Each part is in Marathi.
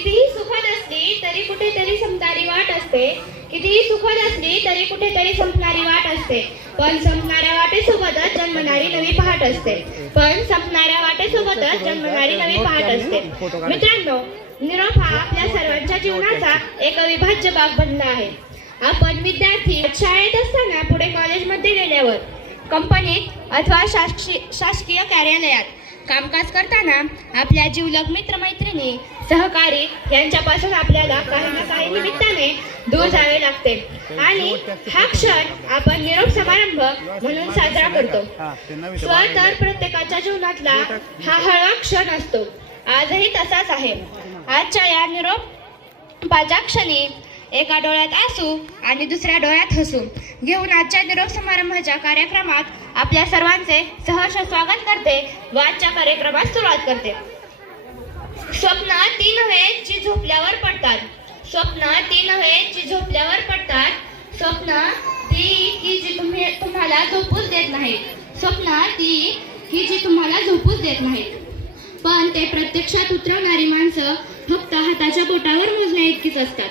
कितीही सुखद असली तरी कुठेतरी संपणारी वाट असते. कितीही सुखद असली तरी कुठेतरी संपणारी वाट असते. पण संपणाऱ्या वाटेसोबतच जन्मणारी नवी पहाट असते. पण संपणाऱ्या वाटेसोबतच जन्मणारी नवी पहाट असते. मित्रांनो, निरोप हा आपल्या सर्वांच्या जीवनाचा एक अविभाज्य भाग बनला आहे. आपण विद्यार्थी शाळेत असताना, पुढे कॉलेजमध्ये गेल्यावर, कंपनीत अथवा शासकीय कार्यालयात कामकाज करताना आपल्या जिवलग मित्रमैत्रिणी, सहकारी यांच्यापासून आपल्याला काही ना काही निमित्ताने दूर जावे लागते आणि हा क्षण आपण निरोप समारंभ म्हणून साजरा करतो. तर प्रत्येकाच्या जीवनातला हा हळवा क्षण असतो. आजही तसाच आहे. आजच्या या निरोपाच्या क्षणी एका डोळ्यात आसू आणि दुसऱ्या डोळ्यात हसू घेऊन आजच्या निरोप समारंभाच्या कार्यक्रमात आपल्या सर्वांचे सहर्ष स्वागत करते व आजच्या कार्यक्रमास सुरुवात करते. स्वप्न ती नव्हे जी झोपल्यावर पडतात. स्वप्न ती नव्हे जी झोपल्यावर पडतात. स्वप्न ती की जी तुम्हाला झोपूच देत नाहीत. स्वप्न ती की जी तुम्हाला झोपूच देत नाहीत. पण ते प्रत्यक्षात उतरवणारी माणसं फक्त हाताच्या बोटावर मोजण्या इतकीच असतात.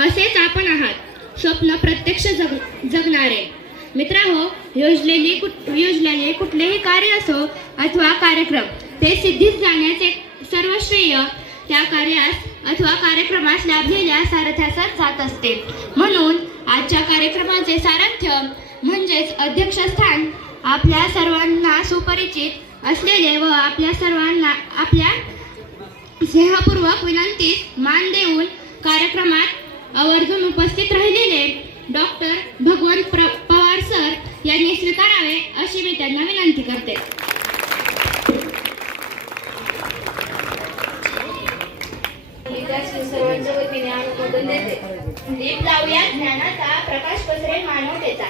असेच आपण आहात, स्वप्न प्रत्यक्ष जगणारे. मित्रांनो, योजलेले कुठलेही कार्य असो अथवा कार्यक्रम ते सिद्धीस जाण्याचे सर्व श्रेय त्या कार्यास अथवा कार्यक्रमास लाभलेल्या सारथ्यासच जात असते. म्हणून आजच्या कार्यक्रमाचे सारथ्य म्हणजेच अध्यक्षस्थान आपल्या सर्वांना सुपरिचित असलेले व आपल्या सर्वांना आपल्या स्नेहपूर्वक विनंतीस मान देऊन कार्यक्रमात आवर्जून उपस्थित राहिलेले डॉक्टर भगवंत पवार सर यांनी स्वीकारावे अशी मी त्यांना विनंती करते. सर्वांच्या वतीने अनुमोदन देते. दीप लावूया ज्ञानाचा, प्रकाश पसरेल मानवतेचा.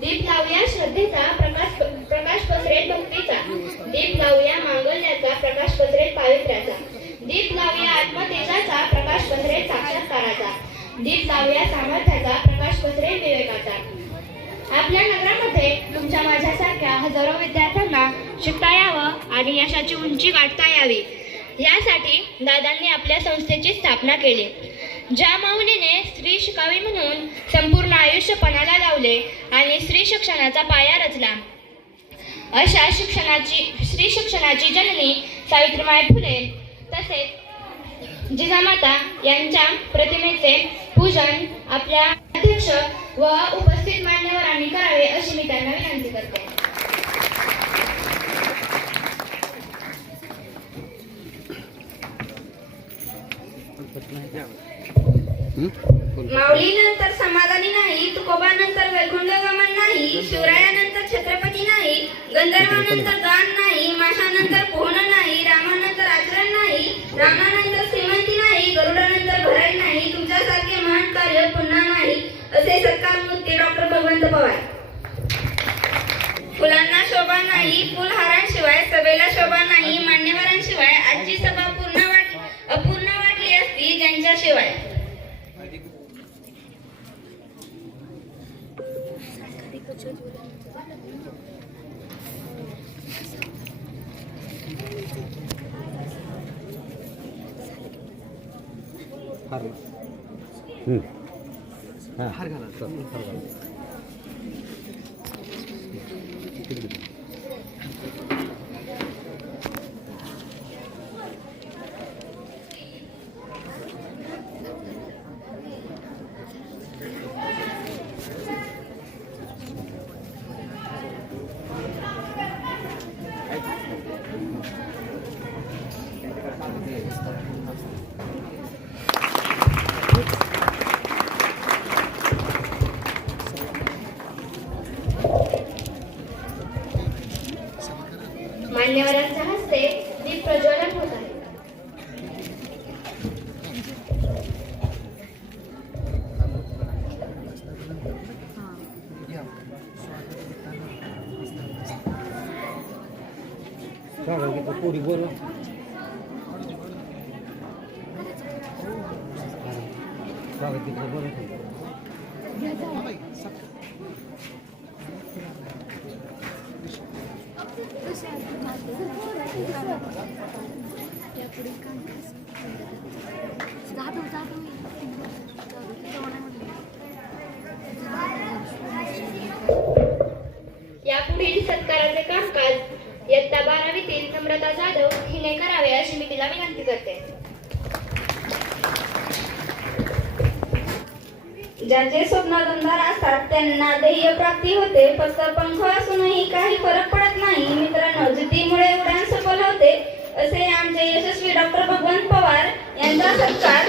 दीप लावूया श्रद्धेचा, प्रकाश पसरेल भक्तीचा. दीप लावूया मांगल्याचा, प्रकाश पसरेल पावित्र्याचा. दीप लावूया आत्मतेजाचा, प्रकाश पसरेल साक्षात्काराचा. दीप लावूया सामर्थ्याचा, प्रकाश पसरेल विवेकाचा. आपल्या नगरामध्ये तुमच्या माझ्यासारख्या हजारो विद्यार्थ्यांना शिकता यावं आणि यशाची उंची गाठता यावी यासाठी दादांनी आपल्या संस्थेची स्थापना केली. ज्या माऊलीने स्त्री शिकावी म्हणून संपूर्ण आयुष्य पणाला लावले आणि स्त्री शिक्षणाचा पाया रचला, अशा स्त्री शिक्षणाची जननी सावित्रीबाई फुले तसेच जिजामाता यांच्या प्रतिमेचे पूजन आपल्या अध्यक्ष व उपस्थित मान्यवरांनी करावे अशी मी त्यांना विनंती करते. माऊलीनंतर समाधानी नाही, तुकोबानंतर वैकुंठ गमन नाही, शिवरायानंतर छत्रपती नाही, गंधर्वानंतर गान नाही, माशानंतर पोहणं नाही, रामानंतर आचरण नाही, रामानंतर श्रीमंती नाही, गरुडानंतर भराई नाही, तुमच्यासारखे महान कार्य पुन्हा नाही असे सत्कार मूर्ती डॉक्टर भगवंत पवार. फुलांना शोभा नाही, फुलहारांशिवाय सभेला शोभा नाही, मान्यवरांशिवाय आजची सभा अपूर्ण वाटली असती ज्यांच्याशिवाय. हार घाला. मान्यवरांच्या हस्ते दीप प्रज्वलन होत आहे. पोरी बोल यापुढील सत्काराचे कामकाज इयत्ता 12वीतील नम्रता जाधव हिने करावे अशी मी तिला विनंती करते. ज्याचे स्वप्न दमदार असतात त्यांना ध्येय प्राप्ती होते. फक्त पंख असूनही काही फरक पडत नाही. मित्रांनो, जिद्दीमुळे उडाण सफल होते असे आमचे यशस्वी डॉक्टर भगवंत पवार यांचा सत्कार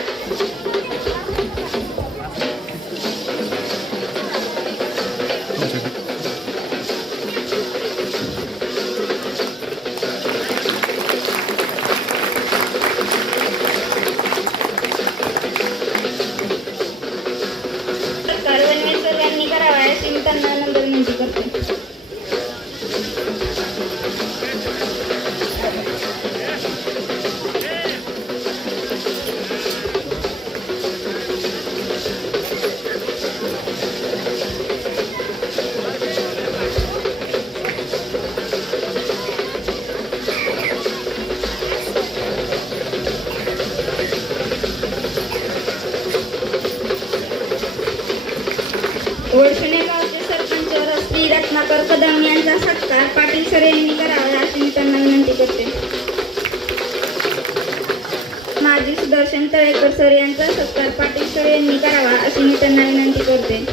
वनवेश्वर यांनी करावा अशी मी त्यांना नम्र विनंती करते. वडसुणे गावचे सरपंच श्री रत्नाकर कदम यांचा सत्कार पाटील सर यांनी करावा अशी मी त्यांना विनंती करते. माजी सुदर्शन तळेकर सर यांचा सत्कार पाटील सर यांनी करावा अशी मी त्यांना विनंती करते.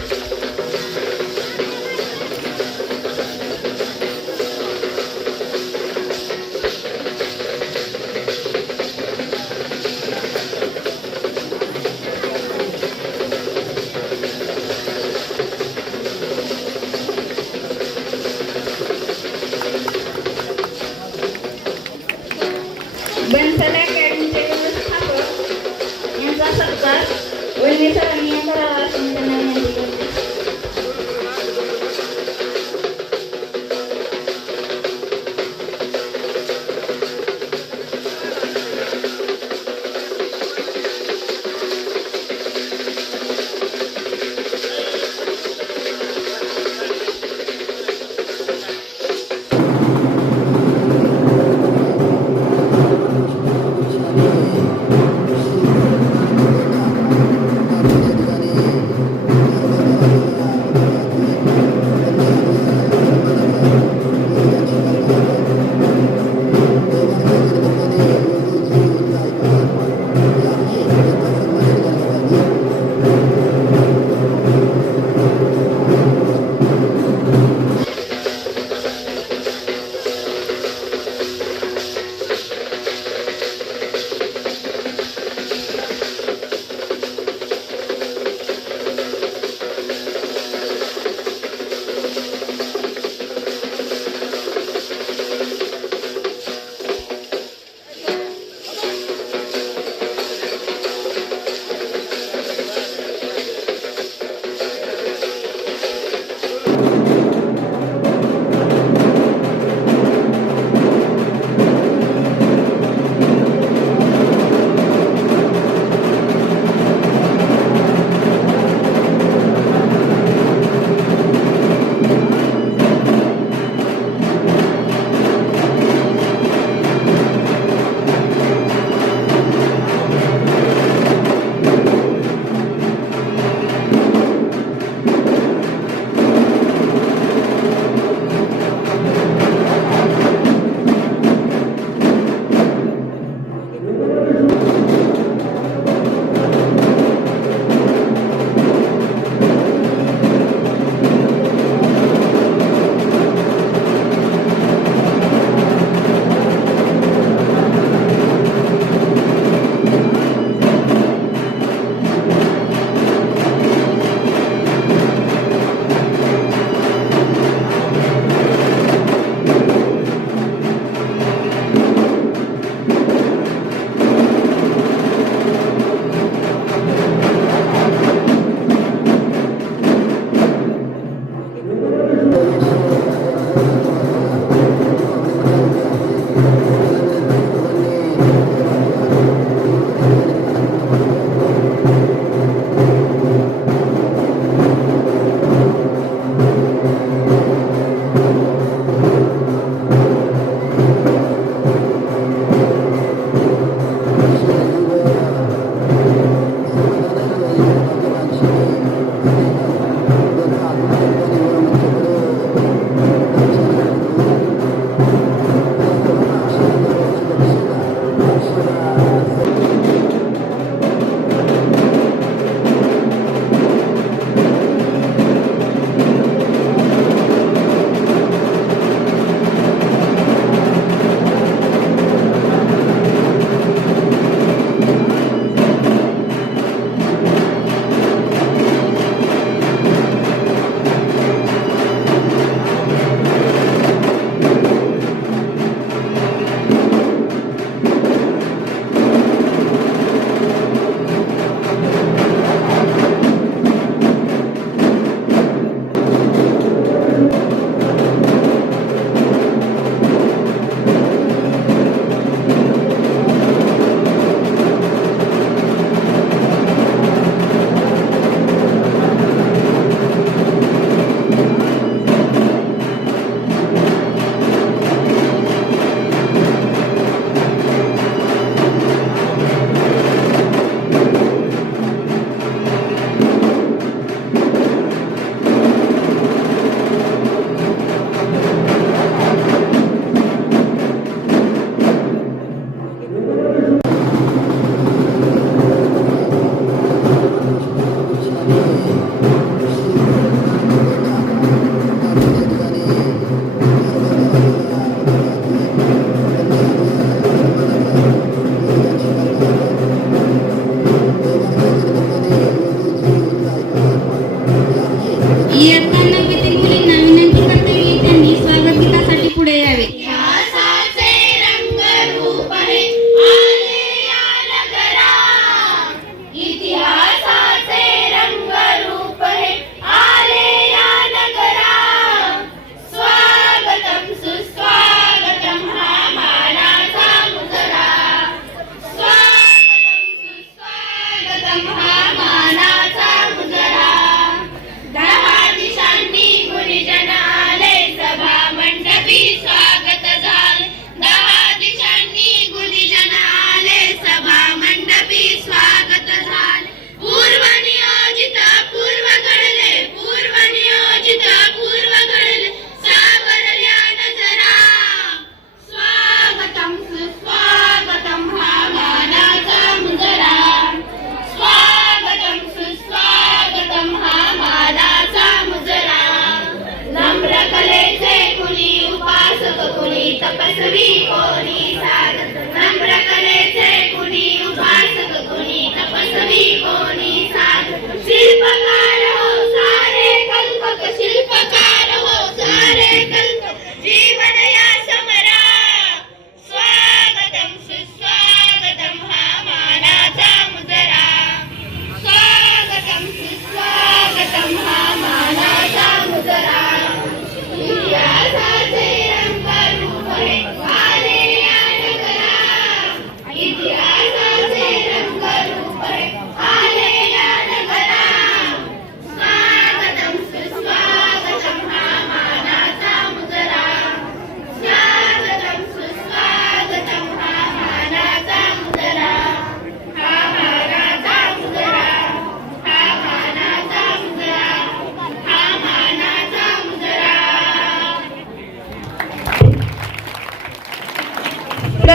बन्सल अकॅडमीचे व्यवस्थापक यांचा सत्कार वल्ली सरांनी करावा अशी मी त्यांना विनंती करते.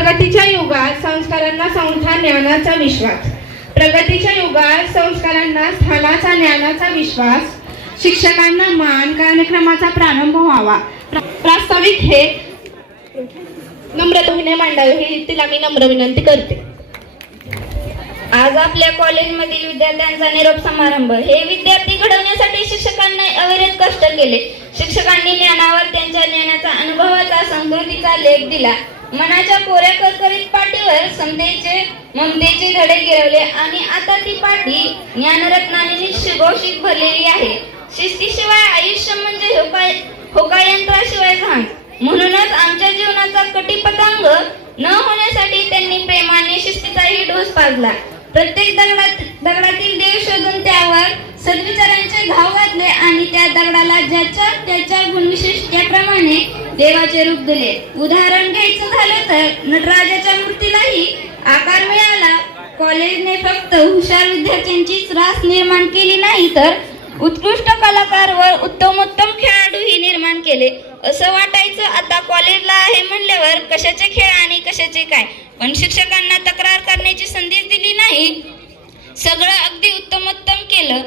प्रगतीच्या युगात संस्कारांना संस्थान ज्ञानाचा विश्वास. प्रगतीच्या युगात संस्कारांना स्थानाचा ज्ञानाचा विश्वास. शिक्षकांना मान. कार्यक्रमाचा प्रारंभ व्हावा. प्रास्ताविक हे नम्रतेने मांडावे ही तिला मी नम्र विनंती करते. आज आपल्या कॉलेजमधील विद्यार्थ्यांचा निरोप समारंभ. हे विद्यार्थी घडवण्यासाठी शिक्षकांनी अविरत कष्ट केले. शिक्षकांनी ज्ञानावर त्यांच्या ज्ञानाचा अनुभवाचा संस्कृतीचा लेख दिला. मनाच्या कोऱ्या करकरीत पाटीवर समतेचे ममतेचे धडे गिरवले आणि आता ती पाटी ज्ञानरत्नांनी शिगोशीत भरलेली आहे. शिस्तीशिवाय आयुष्य म्हणजे होकायंत्राशिवाय झांज. म्हणूनच आमच्या जीवनाचा कटीपतंग न होण्यासाठी त्यांनी प्रेमाने शिस्तीचाही डोस पाजला. प्रत्येक दगडातील देव शोधून त्यावर सद्विचारांचे घाव घातले आणि त्या दगडाला ज्याच्या त्याच्या गुणविशेष त्याप्रमाणे देवाचे रूप दिले. उदाहरण घ्यायचं झालं तर नटराजाच्या मूर्तीलाही आकार मिळाला. कॉलेजने फक्त हुशार विद्यार्थ्यांचीच रास निर्माण केली नाही तर उत्कृष्ट कलाकार व उत्तमोत्तम खेळाडूही निर्माण केले. असं वाटायचं आता कॉलेजला आहे म्हणल्यावर कशाचे खेळ आणि कशाचे काय, पण शिक्षकांना तक्रार करण्याची संधीच दिली नाही. सगळं अगदी उत्तमोत्तम केलं.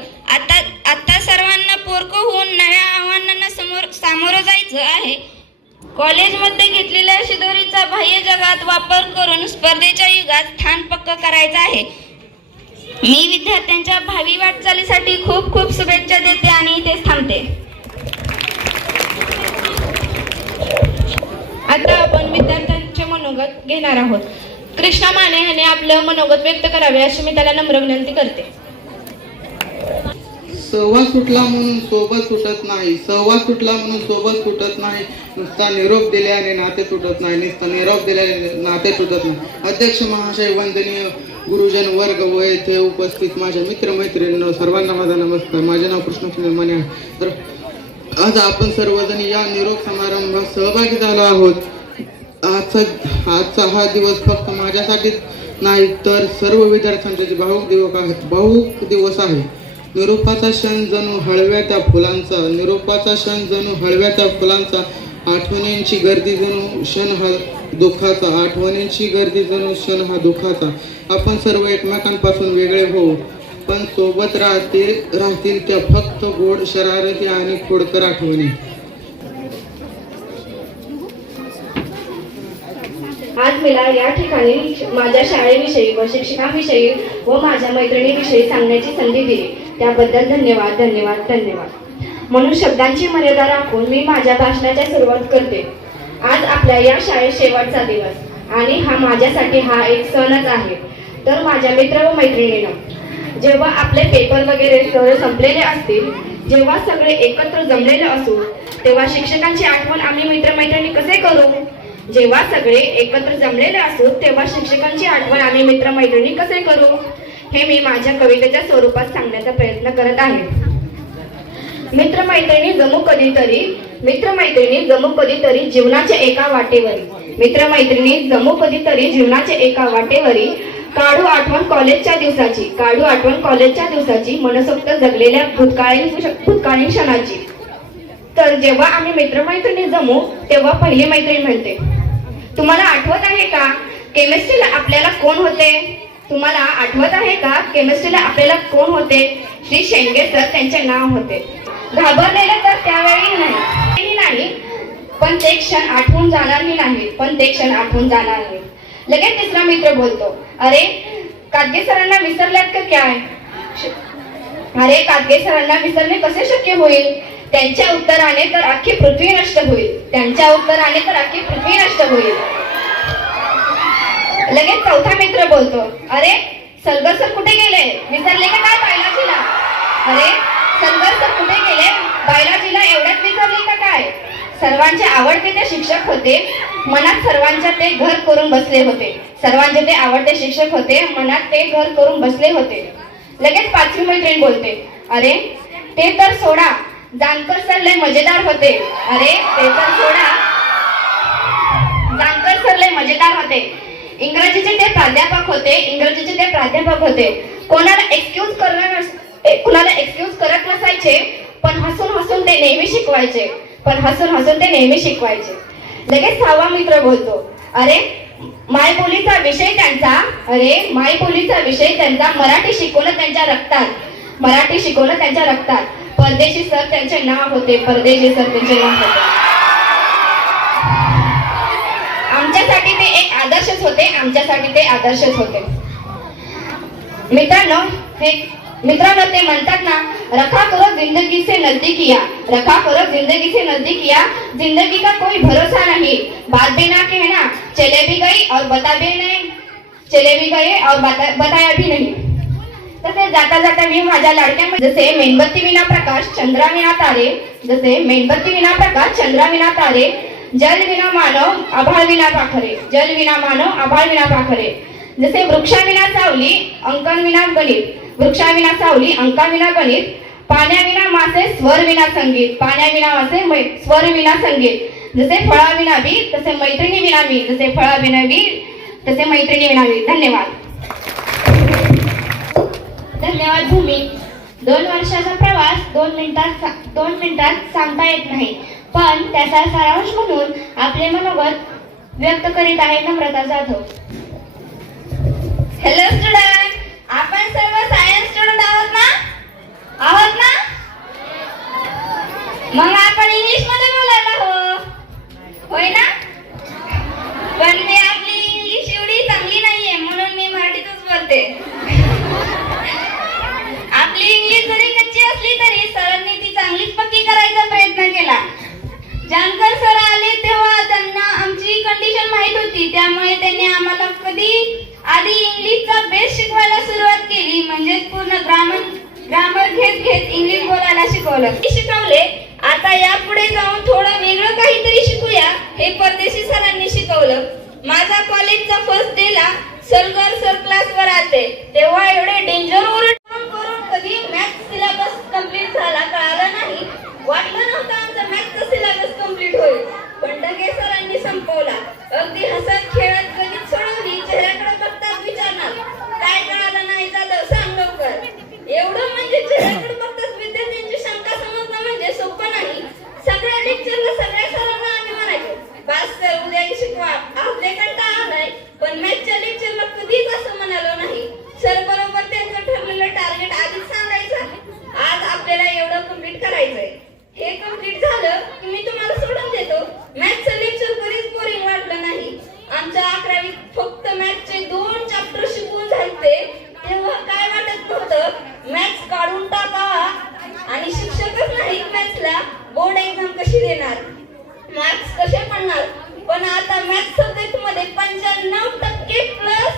आता सर्वांना पोरकं होऊन नव्या आव्हानांना सामोरं जायचं आहे. कॉलेजमध्ये घेतलेल्या शिदोरीचा बाह्य जगात वापर करून स्पर्धेच्या युगात स्थान पक्क करायचं आहे. मी विद्यार्थ्यांच्या भावी वाटचालीसाठी खूप खूप शुभेच्छा देते आणि इथेच थांबते. आता आपण विद्यार्थ्यांचे मनोगत घेणार आहोत. कृष्णा माने यांनी आपलं मनोगत व्यक्त करावे अशी मी त्याला नम्र विनंती करते. सहवास सुटला म्हणून सोबत सुटत नाही. सहवास सुटला म्हणून सोबत सुटत नाही. नुसता निरोप दिल्याने नाते तुटत नाही. नुसता निरोप दिल्याने नाते तुटत नाही. अध्यक्ष महाशय, वंदनीय गुरुजन वर्ग व येथे उपस्थित माझ्या मित्रमैत्रिणींनो, सर्वांना माझा नमस्कार. माझे नाव कृष्ण सुनील माने आहे. तर आज आपण सर्वजण या निरोप समारंभात सहभागी झालो आहोत. आजचा हा दिवस फक्त माझ्यासाठीच नाही तर सर्व विद्यार्थ्यांसाठी भावुक दिवस आहे. निरोपाचा क्षण जणू हळव्या त्या फुलांचा. निरोपाचा क्षण जणू हळव्या त्या फुलांचा. आठवणींची गर्दी जणू क्षण हा दुःखाचा. आठवणींची गर्दी जणू क्षण हा दुःखाचा. आपण सर्व एकमेकांपासून वेगळे होऊ पण सोबत राहतील त्या फक्त गोड शरारती आणि खोडकर आठवणी. आज मला या ठिकाणी माझ्या शाळेविषयी व शिक्षकांविषयी व माझ्या मैत्रिणीविषयी सांगण्याची संधी दिली त्याबद्दल धन्यवाद धन्यवाद धन्यवाद. म्हणून शब्दांची मर्यादा राखून मी माझ्या भाषणाची सुरुवात करते. आज आपल्या या शाळेत शेवटचा दिवस आणि हा माझ्यासाठी हा एक सणच आहे. तर माझ्या मित्र व मैत्रिणींना जेव्हा आपले पेपर वगैरे सर्व संपलेले असतील, जेव्हा सगळे एकत्र जमलेले असू, तेव्हा शिक्षकांची आठवण आम्ही मित्रमैत्रिणी कसे करू? जेव्हा सगळे एकत्र जमलेले असू तेव्हा शिक्षकांची आठवण आम्ही मित्रमैत्रिणी कसे करू? हे मी माझ्या कवितेच्या स्वरूपात सांगण्याचा प्रयत्न करत आहे. मित्रमैत्रिणी जमू कधीतरी जीवनाच्या एका वाटेवरी. मित्रमैत्रिणी जमू कधीतरी जीवनाच्या एका वाटेवरी. काढू आठवण कॉलेजच्या दिवसाची मनसोक्त जगलेल्या भूतकाळीन क्षणाची. तर जेव्हा आम्ही मित्रमैत्रिणी जमू तेव्हा पहिली मैत्रीण म्हणते, तुम्हाला आठवत आहे का केमिस्ट्रीला आपल्याला कोण होते? तुम्हाला आठवत आहे का केमिस्ट्रीला आपल्याला कोण होते? श्री शेंगे सर त्यांचे नाव होते. घाबरलेले तर त्यावेळी नाही पण ते क्षण आठवून जाणार नाही. लगेच तिसरा मित्र बोलतो, अरे कादगे सरांना विसरल्यात का काय? अरे कादगे सरांना विसरणे कसे शक्य होईल? त्यांच्या उत्तराने तर अख्खी पृथ्वी नष्ट होईल. लगेच चौथा मित्र बोलतो, अरे सलगर सर कुठे गेले? विसरले का काय बायोलॉजीला? अरे सलगर सर कुठे गेले? बायोलॉजीला एवढ्यात विसरले का काय? सर्वांचे आवडते ते शिक्षक होते, मनात सर्वांच्या ते घर करून बसले होते. लगेच पाचवी मैत्रीण बोलते, अरे ते तर सोडा, जानकर सर लय मजेदार होते. इंग्रजीचे ते प्राध्यापक होते. कोणाला एक्सक्यूज करत नसायचे पण हसून ते नेहमी शिकवायचे. लगेच सहावा मित्र बोलतो, अरे मायबोलीचा विषय त्यांचा मराठी शिकवणं त्यांच्या रक्तात परदेशी सर त्यांचे नाव होते आमच्यासाठी ते आदर्शच होते मित्रांनो ते म्हणतात ना, रखा करो जिंदगी से नजदीकिया, जिंदगी का कोई भरोसा नहीं, बात भी ना कहना, चले भी गई और बताया भी नहीं। तसे जाता जाता मी माझ्या लाडक्या जसे मेणबत्ती विना प्रकाश चंद्रा विना तारे, जल विना मानव आभाळ विना पाखरे, जसे वृक्षाविना सावली अंकाविना गणित, पाण्याविना मासे स्वर विना संगीत, जसे फळाविना बी तसे मैत्रिणी विना मी धन्यवाद भूमी। 2 वर्षाचा प्रवास 2 मिनिटात सांगता येत नाही, पण त्याचा सारांश म्हणून आपले मनोगत व्यक्त करीत आहे नम्रता जाधव। हॅलो स्टुडंट, आपण सर्व सायन्स स्टुडंट आहोत ना? मग आपण इंग्लिश मध्ये बोलायला होय ना? पण मी आपली इंग्लिश एवढी चांगली नाहीये, म्हणून मी मराठीतच बोलते। आपली इंग्लिश जरी कच्ची असली तरी सरांनी ती चांगलीच पक्की करायचा प्रयत्न केला। जानकर सर आले तेव्हा त्यांना आमची कंडिशन माहित होती, त्यामुळे त्यांनी आम्हाला आधी इंग्लिशचा बेस शिकवायला सुरुवात केली, म्हणजे पूर्ण ग्रामर घेत इंग्लिश बोलायला शिकवले। आता यापुढे जाऊन थोडं वेगळं काहीतरी शिकूया हे परदेशी सरांनी शिकवलं। माझा कॉलेजचा फर्स्ट डेला सर क्लासवर आले तेव्हा एवढे डेंजर करून कधी मॅथ्स सिलेबस कंप्लीट झाला कळालं नाही। वाटलं नव्हतं आमचा मॅथ्सचा सिलेबस कंप्लीट होईल, पण ढगे सरांनी संपवला। अगदी हसत खेळत गणित सोडवली, चेहऱ्याकडे बघताच विचारणार काय कळालं नाही झालं सांग लवकर। एवढं म्हणजे चेहऱ्याकडे बघताच विद्यार्थ्यांची शंका समजणं म्हणजे सोपं नाही। सगळ्या लेक्चरला सगळ्या सरांना आम्ही म्हणायचो बस सर उद्या शिकवा, आज लय कंटाळा आलाय, पण मॅथ्सच्या लेक्चरला कधीच असं म्हणालो नाही। सर बरोबर त्यांचं ठरलेलं टार्गेट आधीच सांगायचं, आज आपल्याला एवढं कंप्लीट करायचंय। हे कंप्लीट झालं की मी तुम्हाला सोडून देतो। मॅथ्सचं लेक्चर कधीच बोरिंग वाटलं नाही। आमच्या 11वीत फक्त मॅथ्सचे 2 चॅप्टर शिकवून झालते, तेव्हा काय वाटत नव्हतं मॅथ्स काढून टाकावा आणि शिक्षकच नाही मॅथ्सला बोर्ड एक्झाम कशी देणार, मार्क्स कसे पडणार। पण आता मॅथ्स सब्जेक्टमध्ये 95% प्लस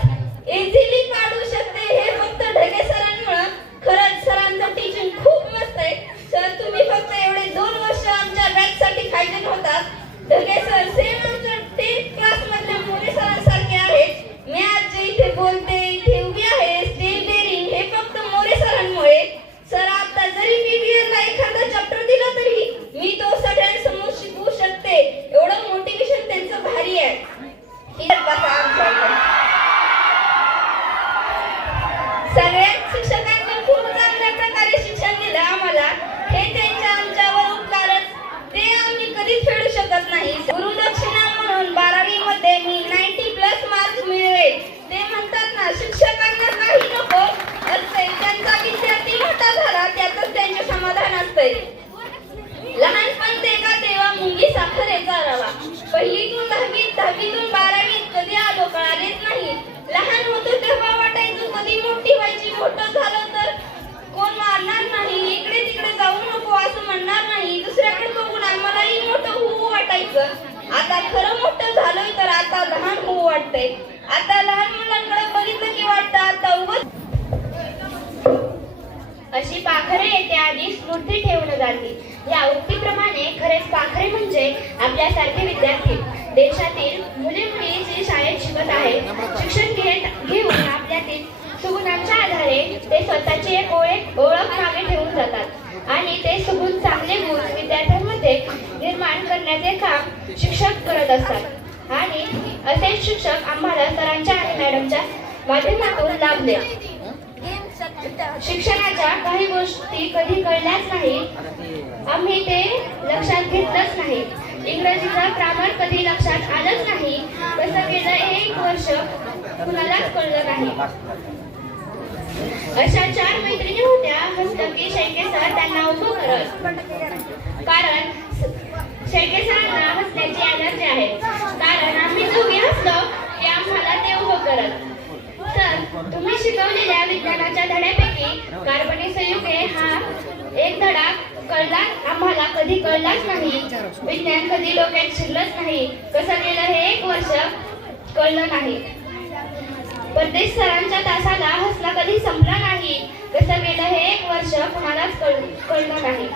इझिली काढू शकते, हे फक्त ढगे सरांमुळे। खरंच सरांचं टीचिंग खूप मस्त आहे। सर तुम्ही फक्त एवढे 2 वर्ष आमच्या मॅथ्ससाठी फायदे होतात। ढगे सर सेम आमच्या 10th क्लास मधल्या मोरे सरांसारखे आहेत। मी आज जे इथे बोलते इथे उभी आहे स्टेज डेअरिंग हे फक्त मोरे सरांमुळे। सर आता जरी PBR ला एखादा चॅप्टर दिला तरी मी तो सगळ्यांसमोर शिकवू शकते, एवढं मोटिवेशन त्यांचं भारी आहे। सगळ्याच शिक्षकांनी खूप चांगल्या प्रकारे शिक्षण दिलं आम्हाला, हे त्यांच्या आमच्यावर उपकारच, ते आम्ही कधीच फेडू शकत नाही। गुरुदक्षिणा म्हणून 12वी मध्ये मी 90+ मार्क्स मिळवले। ते म्हणतात ना शिक्षकांना काही नको असते, त्यांचा विद्यार्थी मोठा झाला त्यातच त्यांचे समाधान असते। लहानपण तेव्हा मुंगी साखरेचा रवा, 1लीतून 10वीत 10वीतून 12वीत कधी आलो कळालेच नाही। लहान होतो तेव्हा वाटायचं कधी मोठी व्हायची, मोठं झालं तर कोण मारणार नाही, इकडे तिकडे जाऊ नको असं म्हणणार नाही, दुसऱ्याकडे बघून आम्हालाही मोठं होऊ वाटायचं। आता खरं मोठं झालोय तर आता लहान होऊ वाटतंय। आता लहान मुलांकडे बघितलं की वाटतं आता उगाच अशी पाखरे येते आधी स्मृती ठेवून जाते। या उक्तीप्रमाणे खरेच पाखरे म्हणजे आपल्यासारखे विद्यार्थी। देशातील मुली जे शाळेत शिकत आहेत, शिक्षण घेऊन आपल्यातील सुगुणांच्या आधारे ते स्वतःची एक ओळख मागे ठेवून जातात आणि ते सुगुण चांगले गुण विद्यार्थ्यांमध्ये निर्माण करण्याचे काम शिक्षक करत असतात। आणि असेच शिक्षक आम्हाला सरांच्या आणि मॅडमच्या माध्यमातून लाभले। शिक्षणाच्या काही गोष्टी कधी कळल्याच नाही, आम्ही ते लक्षात घेतलंच नाही। इंग्रजीचा ग्रामर कधी लक्षात आलंच नाही, कसं गेलं हे 1 वर्ष कुणालाच कळलं नाही. अशा 4 मैत्रिणी होत्या. हसलं की शेळके सर त्यांना उभं करत, कारण शेळके सरांना हसण्याची ॲलर्जी आहे. कारण आम्ही दोघे हसलो की आम्हाला ते उभं करत. तर तुम्ही शिकवलेल्या विज्ञानाच्या धड्यापैकी कार्बनी संयुगे हा एक धडा कळला आम्हाला, कधी कळलाच नाही. विज्ञान कधी डोक्यात शिरलंच नाही. कसं गेलं हे 1 वर्ष कळलं नाही. परदेश सरांच्या तासाला हसला कधी संपला नाही. कसं गेलं हे 1 वर्ष कुणालाच कळलं नाही.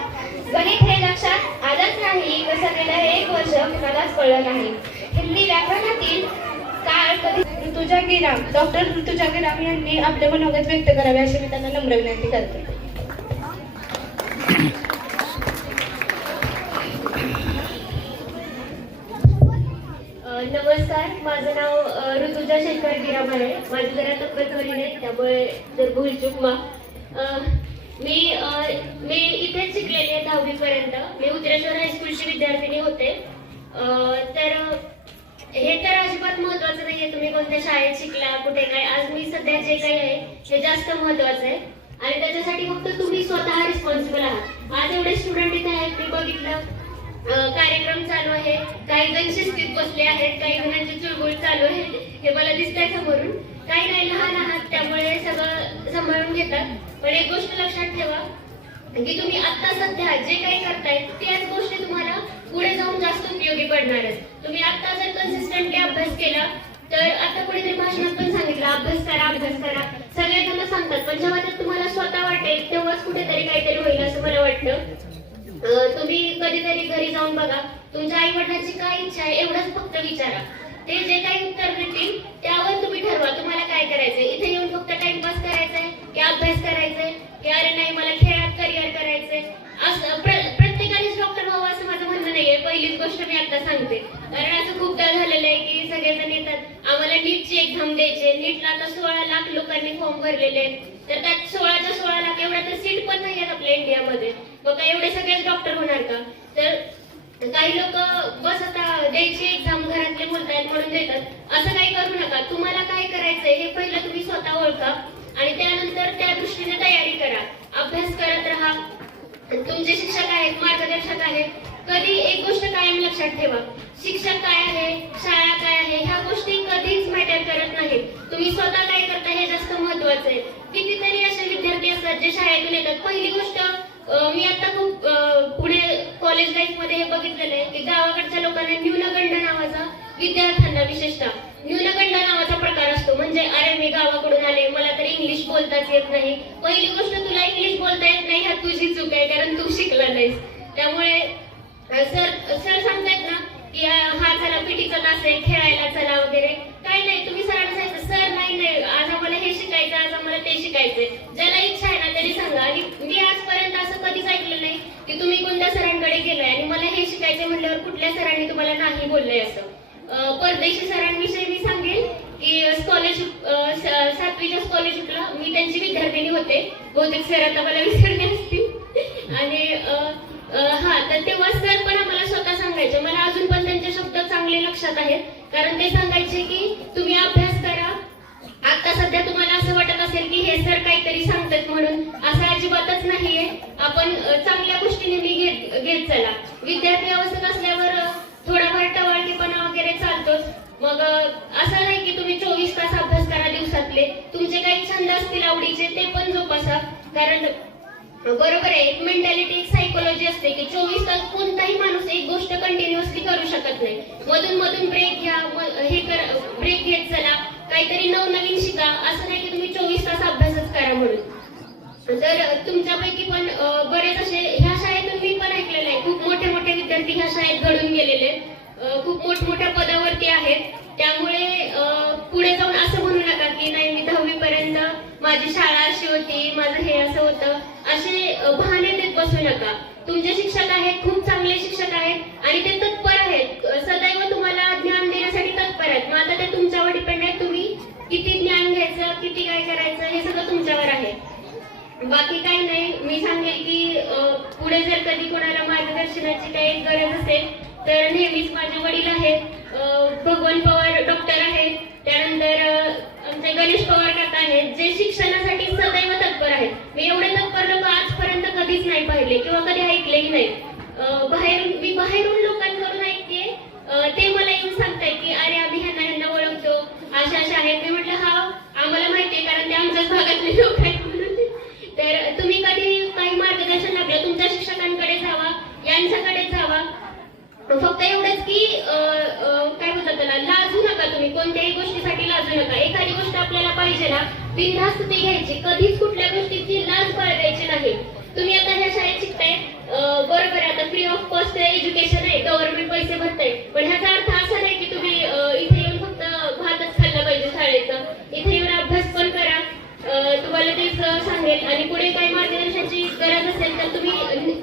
गणित हे लक्षात आलंच नाही. कसं गेलं हे 1 वर्ष कुणालाच कळलं नाही. हिंदी व्याकरणातील काळ कधी ऋतुजा गिराम, डॉक्टर ऋतुजा गिराम यांनी आपले मनोगत व्यक्त करावे अशी मी त्यांना नम्र विनंती करते. नमस्कार, माझं नाव ऋतुजा शेखर गिराम आहे. माझी जरा तब्येत बरी नाही, त्यामुळे जर भूलचूक मी इथेच शिकलेली आहे 10वी पर्यंत. मी उतरेश्वर हायस्कूलची विद्यार्थिनी होते. हे तर अजिबात महत्वाचं नाहीये तुम्ही कोणत्या शाळेत शिकला, कुठे काय. आज मी सध्या जे काही आहे हे जास्त महत्वाचं आहे आणि त्याच्यासाठी फक्त तुम्ही स्वतः रिस्पॉन्सिबल आहात. आज एवढे स्टुडंट इथे आहेत, मी बघितलं कार्यक्रम चालू आहे, काही जण शिस्तीत बसले आहेत, काही जणांची चुळबुळ चालू आहे, हे मला दिसतंय समोरून. काही नाही, लहान आहात त्यामुळे सगळं सांभाळून घेतात. पण एक गोष्ट लक्षात ठेवा की तुम्ही आता सध्या जे काही करताय त्याच गोष्टी तुम्हाला पुढे जाऊन जास्त उपयोगी पडणार आहेत. तुम्ही आता जर कन्सिस्टंटली अभ्यास केला तर आता कुठेतरी भाषणात पण सांगितलं अभ्यास करा, अभ्यास करा, सगळे जण सांगतात. पण जेव्हा ते तुम्हाला स्वतः वाटेल तेव्हाच कुठेतरी काहीतरी होईल असं मला वाटतं. तुम्ही कधीतरी घरी जाऊन बघा, तुमच्या आई वडिलांची काय इच्छा आहे एवढंच फक्त विचारा. ते जे काही उत्तर देतील त्यावर तुम्ही ठरवा तुम्हाला काय करायचंय. इथे येऊन फक्त टाइमपास करायचंय की अभ्यास करायचंय की अरे नाही मला खेळात करिअर करायचंय. असं प्रत्येकानेच डॉक्टर व्हावं असं माझं म्हणणं नाहीये. पहिलीच गोष्ट मी आता सांगते, कारण असं खूपदा झालेलं आहे की सगळेजण येतात आम्हाला नीटची एक्झाम द्यायची. नीटला आता 16 लाख लोकांनी फॉर्म भरलेले आहेत, तर त्यात 16च्या 16 लाख एवढ्या तर सीट पण नाही आहेत आपल्या इंडियामध्ये. मग काय एवढे सगळेच डॉक्टर होणार का? तर काही लोक बस आता द्यायची एक्झाम घरातले बोलतायत म्हणून देतात. असं काही करू नका. तुम्हाला काय करायचंय हे पहिलं तुम्ही स्वतः ओळखा आणि त्यानंतर त्या दृष्टीने तयारी करा. अभ्यास करत राहा. तुमचे शिक्षक आहेत, मार्गदर्शक आहेत. कधी एक गोष्ट कायम लक्षात ठेवा, शिक्षक काय आहे, शाळा काय आहे, ह्या गोष्टी कधीच मॅटर करत नाहीत. तुम्ही स्वतः काय करता हे जास्त महत्वाचं आहे. कितीतरी असे विद्यार्थी असतात जे शाळेतून येतात. पहिली गोष्ट मी आता खूप पुढे कॉलेज लाईफ मध्ये हे बघितलेलं आहे की गावाकडच्या लोकांना न्यूनगंड नावाचा, विद्यार्थ्यांना विशेषतः न्यूनगंड नावाचा प्रकार असतो. म्हणजे अरे मी गावाकडून आले, मला तर इंग्लिश बोलताच येत नाही. पहिली गोष्ट तुला इंग्लिश बोलता येत नाही ह्यात तुझी चूक आहे, कारण तू शिकला नाहीस. त्यामुळे सर सांगतायत ना की हा चला पीटीचा तास आहे, खेळायला चला वगैरे. काही नाही, तुम्ही सरांना सांगितलं सर नाही आज आम्हाला हे शिकायचं, आज आम्हाला ते शिकायचंय. ज्याला इच्छा आहे ना त्यांनी सांगा. आणि मी आजपर्यंत असं कधीच ऐकलं नाही की तुम्ही कोणत्या सरांकडे गेलाय आणि मला हे शिकायचं म्हटल्यावर कुठल्या सरांनी तुम्हाला नाही बोललंय असं. परदेशी सरांविषयी मी सांगेन की स्कॉलरशिप 7वीच्या स्कॉलरशिपला मी त्यांची विद्यार्थिनी होते. बहुतेक सर आता मला विसरले असतील. आणि तर तेव्हा सर पण आम्हाला स्वतः सांगायचे. मला अजून पण त्यांचे शब्द चांगले लक्षात आहेत, कारण ते सांगायचे की तुम्ही अभ्यास करा. आता सध्या तुम्हाला असं वाटत असेल की हे सर काहीतरी सांगतात म्हणून, असं अजिबातच नाहीये. आपण चांगल्या गोष्टी नेहमी घेत चला. विद्यार्थी अवस्थेत असल्यावर थोडाफार टवाळकीपणा वगैरे चालतोच. मग असं नाही की तुम्ही 24 तास अभ्यास करा दिवसातले. तुमचे काही छंद असतील आवडीचे ते पण जोपासा. कारण बरोबर आहे, एक मेंटॅलिटी, एक सायकोलॉजी असते की 24 तास कोणताही माणूस एक गोष्ट कंटिन्युअसली करू शकत नाही. मधून मधून ब्रेक घ्या, ब्रेक घेत चला, काहीतरी नवनवीन शिका. असं नाही की तुम्ही 24 तास अभ्यासच करा म्हणून. तर तुमच्यापैकी पण बरेच असे ह्या शाळेतून मी पण ऐकलेलं आहे, खूप मोठे मोठे विद्यार्थी ह्या शाळेत घडून गेलेले, खूप मोठमोठ्या पदावरती आहेत. त्यामुळे पुढे जाऊन असं म्हणू नका की नाही मी 10वी पर्यंत माझी शाळा अशी होती, माझं हे असं होतं, असे बहाणे देत बसू नका. तुमचे शिक्षक आहेत, खूप चांगले शिक्षक आहेत आणि ते तत्पर आहेत, सदैव तुम्हाला ज्ञान देण्यासाठी तत्पर आहेत. मग आता ते तुमच्यावर डिपेंड आहे, तुम्ही किती ज्ञान घ्यायचं, किती काय करायचं हे सगळं तुमच्यावर आहे. बाकी काही नाही. मी सांगेल की पुढे जर कधी कोणाला मार्गदर्शनाची काही गरज असेल तर नेहमीच माझे वडील आहेत, भगवान पवार डॉक्टर आहेत, त्यानंतर आमचे गणेश पवार काका आहेत, जे शिक्षणासाठी सदैव तत्पर आहेत. मी एवढे तत्पर लोक आजपर्यंत कधीच नाही पाहिले किंवा कधी ऐकलेही नाही. मी बाहेरून लोकांकडून ऐकते, ते मला येऊन सांगताय की अरे आम्ही ह्यांना ओळखतो, अशा आहेत. मी म्हटलं हा आम्हाला माहितीये, कारण ते आमच्याच भागातले लोक आहेत म्हणून. तर तुम्ही कधी काही मार्गदर्शन लागलं तुमच्या शिक्षकांकडे जावा, यांच्याकडे जावा. फक्त एवढंच की काय बोलतात त्याला, लाजू नका तुम्ही, कोणत्याही गोष्टीसाठी लाजू नका. एखादी गोष्ट आपल्याला पाहिजे ना, बिनधास्त ती घ्यायची, कधीच कुठल्या गोष्टीची लाज बाळगायची नाही. तुम्ही आता ह्या शाळेत शिकताय, बरोबर आहे, आता फ्री ऑफ कॉस्ट एज्युकेशन आहे, गव्हर्नमेंट पैसे भरताय, पण ह्याचा अर्थ असा नाही की तुम्ही इथे येऊन फक्त भातच खाल्ला पाहिजे शाळेचा. इथे येऊन अभ्यास पण करा. तुम्हाला तेच सांगेल. आणि पुढे काही मार्गदर्शनाची गरज असेल तर तुम्ही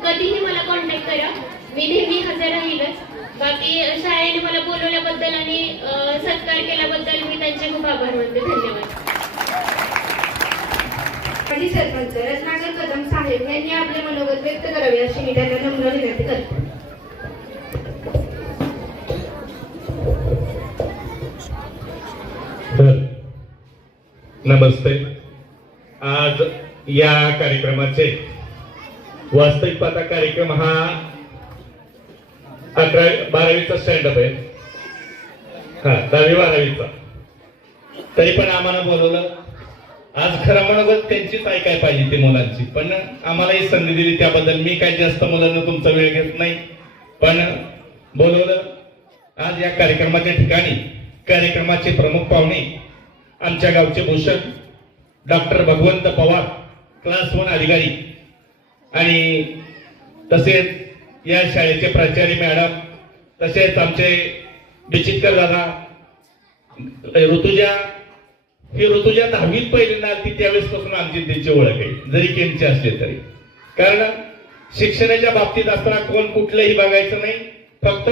कधीही मला कॉन्टॅक्ट करा, मी नेहमी हजर राहीलच. बाकी शाळेने मला बोलवल्याबद्दल आणि सत्कार केल्याबद्दल मी त्यांचे खूप आभार मानते. धन्यवाद. माजी सरपंच रत्नाकर कदम साहेब यांनी आपले मनोगत व्यक्त करावे अशी मी त्यांना नम्र विनंती करते. नमस्ते. आज या कार्यक्रमाचे वास्तविक पाहता कार्यक्रम हा 11-12वीचा स्टँडअप आहे, हा 10वी-12वीचा. तरी पण आम्हाला बोलवलं. आज खरं मनोगत त्यांचीच ऐकाय पाहिजे, ती मुलांची, पण आम्हाला ही संधी दिली त्याबद्दल मी काही जास्त मुलांना तुमचा वेळ घेत नाही, पण बोलवलं. आज या कार्यक्रमाच्या ठिकाणी कार्यक्रमाचे प्रमुख पाहुणे आमच्या गावचे भूषण डॉक्टर भगवंत पवार, क्लास 1 अधिकारी, आणि तसेच या शाळेचे प्राचार्य मॅडम, तसेच आमचे बिचितकर दादा. ऋतुजा 10वीत पहिल्यांदा आली, त्यावेळेस पासून आमची त्यांची ओळख आहे, जरी केमची असले तरी. कारण शिक्षणाच्या बाबतीत असताना कोण कुठलंही बघायचं नाही, फक्त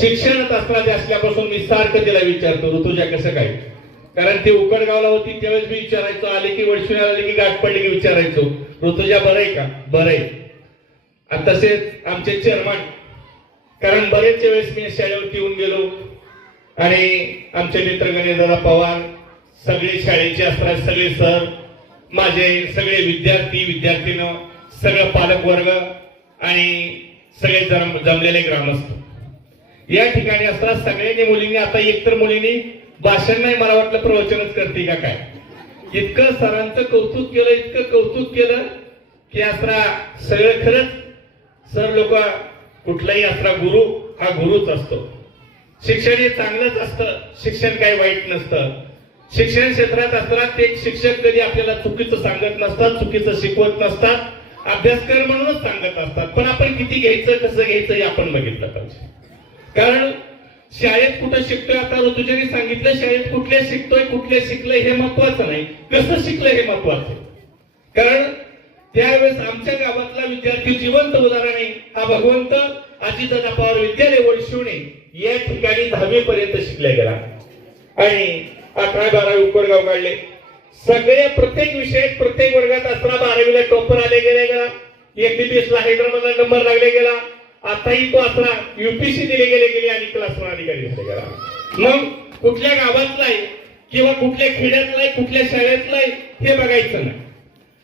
शिक्षणात असताना असल्यापासून मी सारखं तिला विचारतो, ऋतुजा कसं काय. कारण ती उकडगावला होती त्यावेळेस मी विचारायचो, आले की वडशिवण्याला आले की गाठ पडली की विचारायचो, ऋतुजा बरं आहे का, बरं आहे. तसेच आमचे चेअरमन, कारण बरेच वेळेस मी शाळेवरती येऊन गेलो, आणि आमचे मित्र गणेशदादा पवार, सगळे शाळेचे असतात, सगळे सर, माझे सगळे विद्यार्थीनं, सगळं पालक वर्ग आणि सगळे जमलेले ग्रामस्थ या ठिकाणी असतात. सगळ्यांनी मुलींनी, आता एकतर मुलींनी भाषण नाही, मला वाटलं प्रवचनच करते का काय, इतकं सरांचं कौतुक केलं, इतकं कौतुक केलं की असरा सगळं खरंच सर लोक, कुठलाही असरा गुरु हा गुरुच असतो. शिक्षण हे चांगलंच असतं, शिक्षण काही वाईट नसतं. शिक्षण क्षेत्रात असताना ते शिक्षक कधी आपल्याला चुकीचं सांगत नसतात, चुकीचं शिकवत नसतात, अभ्यास कर म्हणूनच सांगत असतात. पण आपण किती घ्यायचं, कसं घ्यायचं हे आपण बघितलं पाहिजे. कारण शाळेत कुठं शिकतोय, आता ऋतुजाने सांगितलं, शाळेत कुठले शिकतोय, कुठले शिकलंय हे महत्वाचं नाही, कसं शिकलंय हे महत्वाचं. कारण त्यावेळेस आमच्या गावातला विद्यार्थी जिवंत उदाहरण आहे, हा भगवंत अजितदादा पवार विद्यालय वडशिवणे या ठिकाणी 10वी पर्यंत शिकला गेला, आणि 11-12 उकडगाव काढले. सगळ्या प्रत्येक विषयात प्रत्येक वर्गात असताना 12वीला टॉपर आले गेला, MBBS ला हैदराबादला नंबर लागले गेला. आताही तो असला UPSC दिले गेले आणि क्लास 1 अधिकारी झाले गेला. मग कुठल्या गावातला आहे किंवा कुठल्या खेड्यातला आहे, कुठल्या शाळेतला आहे हे बघायचं नाही,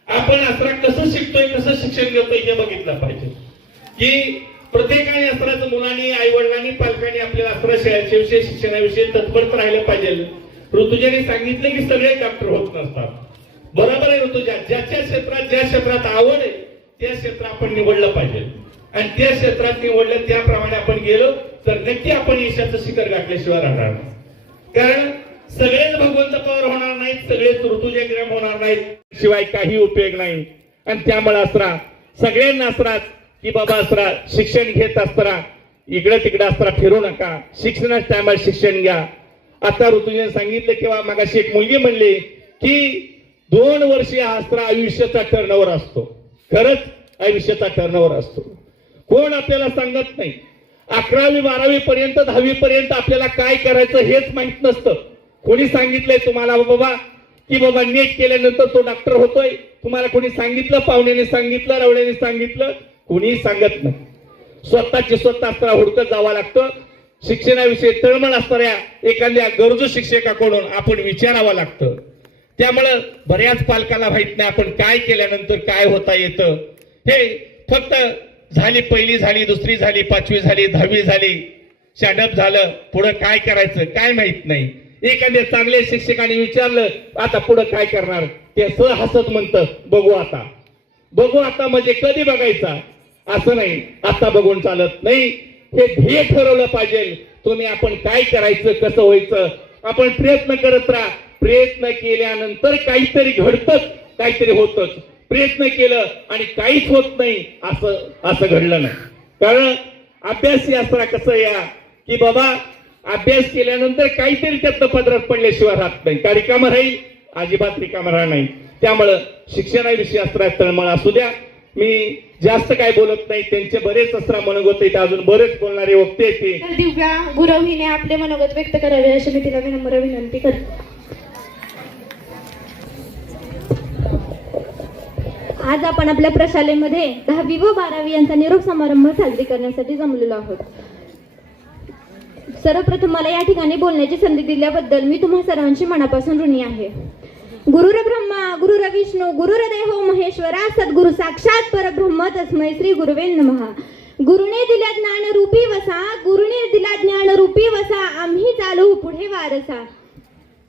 आपण असरा कसं शिकतोय, कसं शिक्षण घेतोय हे बघितलं पाहिजे. की प्रत्येकाने असराचं, मुलांनी, आई वडिलांनी, पालकांनी आपल्याला असरा शाळेच्या शिक्षणाविषयी तत्पर राहिलं पाहिजे. ऋतुजाने सांगितलं की सगळे डॉक्टर होत नसतात, बरोबर आहे ऋतुजा. ज्याच्या क्षेत्रात, ज्या क्षेत्रात आवड आहे त्या क्षेत्र आपण निवडलं पाहिजे, आणि त्या क्षेत्रात निवडलं त्याप्रमाणे आपण गेलो तर नक्की आपण यशाचं शिखर गाठल्याशिवाय राहणार नाही. कारण सगळेच भगवंत पवार होणार नाहीत, सगळेच ऋतुजा ग्राम होणार नाहीत, शिवाय काही उपयोग नाही. आणि त्यामुळे असरा सगळ्यांना असराच की बाबा असरा शिक्षण घेत असताना इकडं तिकडं असताना फिरू नका, शिक्षणाच्या टायमाला शिक्षण घ्या. आता ऋतुजाने सांगितलं किंवा मगाशी एक मुलगी म्हणली की 2 वर्षे हा असरा आयुष्याचा टर्नओव्हर असतो. खरंच आयुष्याचा टर्नओव्हर असतो, कोण आपल्याला सांगत नाही. 11वी-12वी पर्यंत, 10वी पर्यंत आपल्याला काय करायचं हेच माहित नसतं. कोणी सांगितलंय तुम्हाला बाबा की बाबा नेट केल्यानंतर तो डॉक्टर होतोय, तुम्हाला कोणी सांगितलं, पाहुण्याने सांगितलं, रवड्याने सांगितलं, कोणी सांगत नाही. स्वतःची स्वतः असताना हुडकत जावं लागतं. शिक्षणाविषयी तळमळ असणाऱ्या एखाद्या गरजू शिक्षकाकडून आपण विचारावं लागतं. त्यामुळं बऱ्याच पालकांना माहित नाही आपण काय केल्यानंतर काय होता येतं. हे फक्त झाली, पहिली झाली, दुसरी झाली, पाचवी झाली, 10वी झाली, स्टँडअप झालं, पुढं काय करायचं काय माहित नाही. एखाद्या चांगल्या शिक्षकाने विचारलं आता पुढं काय करणार, ते हसत म्हणतं बघू आता म्हणजे कधी बघायचा, असं नाही. आता बघून चालत नाही. हे ध्येय ठरवलं पाहिजे. तुम्ही आपण काय करायचं, कसं व्हायचं, आपण प्रयत्न करत राहा. प्रयत्न केल्यानंतर काहीतरी घडतच, काहीतरी होतच. प्रयत्न केलं आणि काहीच होत नाही असं घडलं नाही. कारण अभ्यास असताना कसं या की बाबा अभ्यास केल्यानंतर काहीतरी त्यातनं पदरात पडल्याशिवाय राहत नाही. का रिकामं राहील, अजिबात रिकामं राहणार नाही. त्यामुळं शिक्षणाविषयी असताना तळमळ असू द्या. मी जास्त काय बोलत नाही. त्यांचे बरेच असताना मनोगत आहेत, अजून बरेच बोलणारे वक्ते आहेत. तर दिव्या गुरव हिने आपले मनोगत व्यक्त करावे अशी मी तिला विनम्र विनंती करते. आज आपण आपल्या प्रशालेमध्ये 10वी व 12वी यांचा निरोप समारंभ साजरी करण्यासाठी जमलेलो आहोत. सर्वप्रथम मला या ठिकाणी बोलण्याची संधी दिल्याबद्दल मी तुम्हा सर्वांची मनापासून ऋणी आहे. गुरुर ब्रह्मा गुरुर विष्णू गुरुर्देवो महेश्वरा सद्गुरु साक्षात परब्रह्म तस्मै श्री गुरुवे नमः. गुरुने दिला ज्ञान रूपी वसा, गुरुने दिला ज्ञान रूपी वसा, आम्ही चालू पुढे वारसा.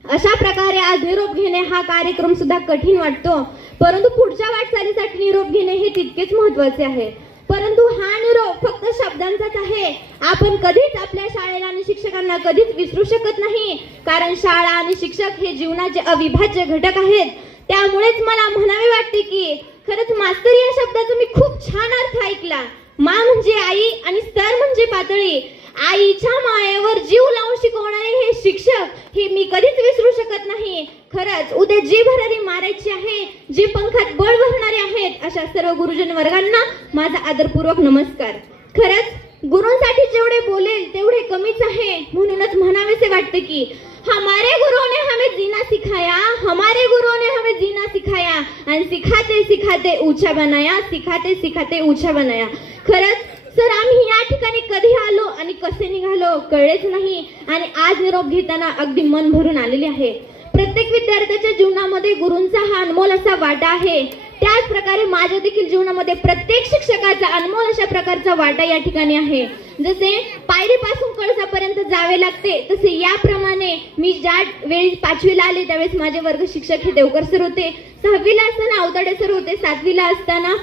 अशा प्रकारे आज निरोप घेणे हा कार्यक्रम सुद्धा कठीण वाटतो, परंतु पुढच्या वाटचालीसाठी निरोप घेणे हे तितकेच महत्त्वाचे आहे. परंतु हा निरोप फक्त शब्दांचाच आहे. आपण कधीच आपल्या शाळेला आणि शिक्षकांना कधीच विसरू शकत नाही, कारण शाळा आणि शिक्षक हे जीवनाचे अविभाज्य घटक आहेत. त्यामुळेच मला म्हणावे वाटते की खरंच मास्तर या शब्दाचा मी खूप छान अर्थ ऐकला. मा म्हणजे आई आणि स्तर म्हणजे पातळी. आईच्या मायेवर जीव लावून शिकवणारे हे शिक्षक हे मी कधीच विसरू शकत नाही. खरंच उद्या जी भरारी मारायची आहे, जी पंखात बळ भरणारे आहेत, अशा सर्व गुरुजन वर्गांना माझा आदरपूर्वक नमस्कार. खरंच गुरूंसाठी जेवढे बोलेल तेवढे कमीच आहे. म्हणूनच म्हणावेसे वाटते की हमारे गुरुओं ने हमें जीना सिखाया, हमारे गुरुओं ने हमें जीना सिखाया आणि सिखाते सिखाते ऊंचा बनाया, सिखाते सिखाते ऊंचा बनाया. खरंच सर आम्ही या ठिकाणी कधी आलो आणि कसे निघालो कळलेच नाही, आणि आज निरोप घेताना अगदी मन भरून आलेले आहे. प्रत्येक विद्यार्थ्याच्या जीवनामध्ये गुरूंचा हा अनमोल असा वाटा आहे. त्याच प्रकारे माझ्या देखील जीवनामध्ये प्रत्येक शिक्षकाचा अनमोल अशा प्रकारचा वाटा या ठिकाणी आहे. जसे पायरीपासून कळसापर्यंत जावे लागते, तसे याप्रमाणे मी ज्या वेळी 5वीला आले त्यावेळेस माझे वर्ग शिक्षक हे देवकर सर होते, 6वीला असताना अवताडे सर होते, 7वीला असताना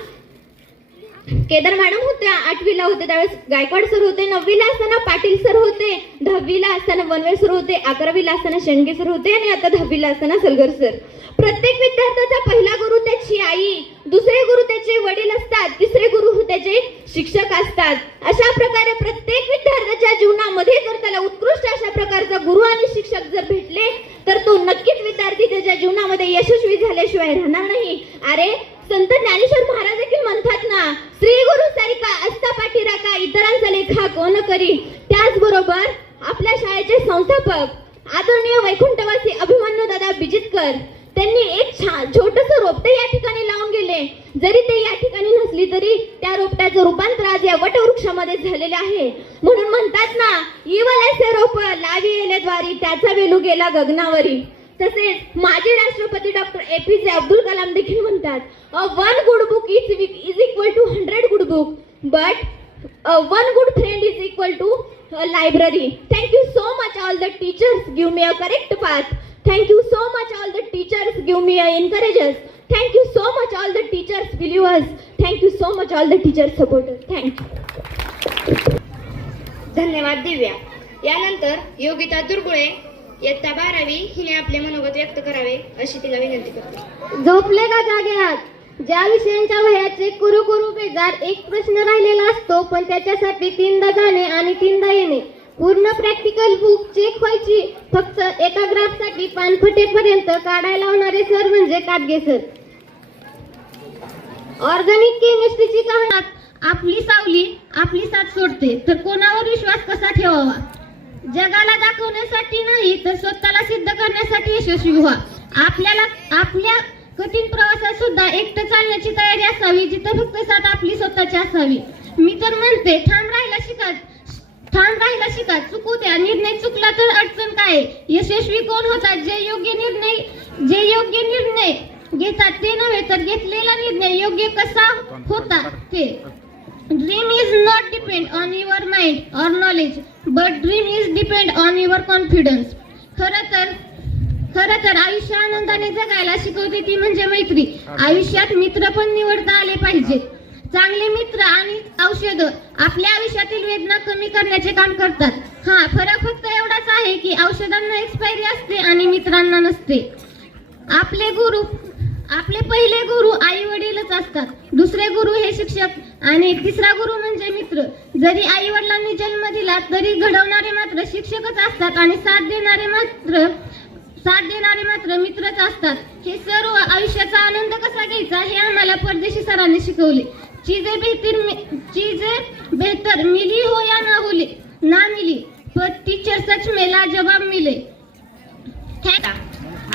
केदार मॅडम होत्या, 8वीला होते त्यावेळेस गायकवाड सर होते, 9वीला असताना पाटील सर होते, 10वीला असताना वनवे सर होते, 11वीला असताना शेंडगे सर होते आणि आता 10वीला असताना सलगर सर. प्रत्येक विद्यार्थ्याचा पहिला गुरु त्याची आई, दुसरे गुरु त्याचे वडील असतात, तिसरे गुरु त्याचे शिक्षक असतात. अशा प्रकारे प्रत्येक विद्यार्थ्याच्या जीवनामध्ये जर त्याला उत्कृष्ट अशा प्रकारचा गुरु आणि शिक्षक जर भेटले तर तो नक्कीच विद्यार्थी त्याच्या जीवनामध्ये यशस्वी झाल्याशिवाय राहणार नाही. अरे संत ज्ञानेश्वर महाराज देखील म्हणतात ना, श्री गुरु सारिका असता पाठीराखा, इतरांचा लेखा कोण करी. त्याचबरोबर आपल्या शाळेचे संस्थापक आदरणीय वैकुंठवासी अभिमन्यू दादा बिजितकर त्यांनी एक छान छोटंसं रोपटे या ठिकाणी लावून गेले. जरी ते या ठिकाणी नसली तरी त्या रोपट्याचं रूपांतर आज या वटवृक्षामध्ये झालेले आहे. म्हणून म्हणतात ना, इवलेसे रोप लावी येले द्वारी, त्याचा वेलू गेला गगनावरी. तसेच माजी राष्ट्रपती डॉक्टर APJ अब्दुल कलाम देखील म्हणतात, a one good book is equal to 100 good book, but one good friend is equal to library. Thank you so much all the teachers give me a correct path. Thank you so much all the teachers give me encourage us. Thank you so much all the teachers believe us. Thank you so much all the teachers support us. Thank you. धन्यवाद दिव्या. यानंतर योगिता दुर्गुळे इयत्ता 12वी हिने आपले मनोगत व्यक्त करावे अशी तिला विनंती करते. झोपले का जागे आहात? ज्या विषयांच्या वह्याचे कुरुकुरु बेजार एक प्रश्न राहिलेला असतो, पण त्याच्यासाठी 3दा जाणे आणि 3दा येणे. पूर्ण प्रॅक्टिकल बुक चेक व्हायची, फक्त एका ग्राफसाठी पानफटेपर्यंत काढायला लावणारे सर म्हणजे काटगे सर. ऑर्गॅनिक केमिस्ट्रीची कहाणी. आपली सावली आपली साथ सोडते, तर कोणावर विश्वास कसा ठेवावा? जगाला दाखवण्यासाठी नाही तर स्वतःला सिद्ध करण्यासाठी यशस्वी व्हा. आपल्याला आपल्या कठीण प्रवासात सुद्धा एकटं चालण्याची तयारी असावी, जिथं फक्त साथ आपली स्वतःची असावी. मी तर म्हणते ठाम राहायला शिका चुकू द्या, निर्णय चुकला तर अडचण काय? यशस्वी कोण होतात? जे योग्य निर्णय घेतात ते नव्हे तर घेतलेला निर्णय योग्य कसा होता ते. Dream is not depend on your mind और knowledge but dream is depend on your confidence. खरं तर आयुष्य आनंदाने जगायला शिकवते ती म्हणजे मैत्री. आयुष्यात मित्र पण निवडता आले पाहिजेत. चांगले मित्र आणि औषधं आपल्या आयुष्यातील वेदना कमी करण्याचे काम करतात. फरक फक्त एवढाच आहे की औषधांना एक्सपायरी असते आणि मित्रांना नसते. आपले पहिले गुरु आई वडीलच असतात, दुसरे गुरु हे शिक्षक आणि तिसरा गुरु म्हणजे मित्र. जरी आई वडिलांनी जन्म दिला तरी घडवणारे मात्र शिक्षकच असतात आणि साथ देणारे मात्र मित्रच असतात. हे सर्व आयुष्याचा आनंद कसा घ्यायचा हे आम्हाला परदेशी सरांनी शिकवले. चीजें बेहतर मिली हो या ना मिली पर टीचर सच में लाजवाब मिले.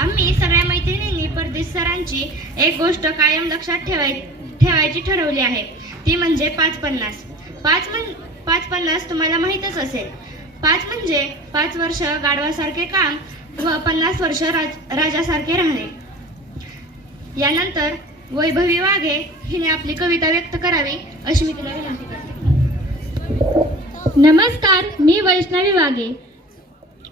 आम्ही सगळ्या मैत्रिणींनी परदेश सरांची एक गोष्ट कायम लक्षात ठेवायची ठरवली आहे, ती म्हणजे 5-50. 5-50 तुम्हाला माहीतच असेल. 5 म्हणजे 5 वर्ष गाढवासारखे काम व 50 वर्ष राजासारखे राहणे. यानंतर वैभवी वाघे हिने आपली कविता व्यक्त करावी अशी मी तिला विनंती करते. नमस्कार, मी वैष्णवी वाघे.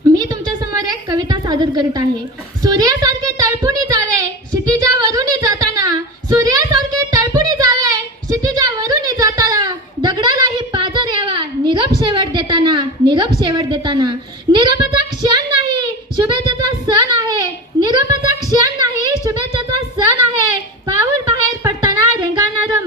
मी तुमच्या समोर एक कविता सादर करीत आहे. सूर्यासारखे तळपुणी जावे क्षितिजावरून जाताना, सूर्यासारखे तळपुणी जावे क्षितिजावरून जाताना, दगडालाही पाजर यावा निरोप शेवट देताना. निरोपाचा क्षण नाही शुभेच्छाचा सण आहे, निरोपाचा क्षण नाही शुभेच्छाचा सण आहे. पाऊल बाहेर पडताना रेंगाळणारं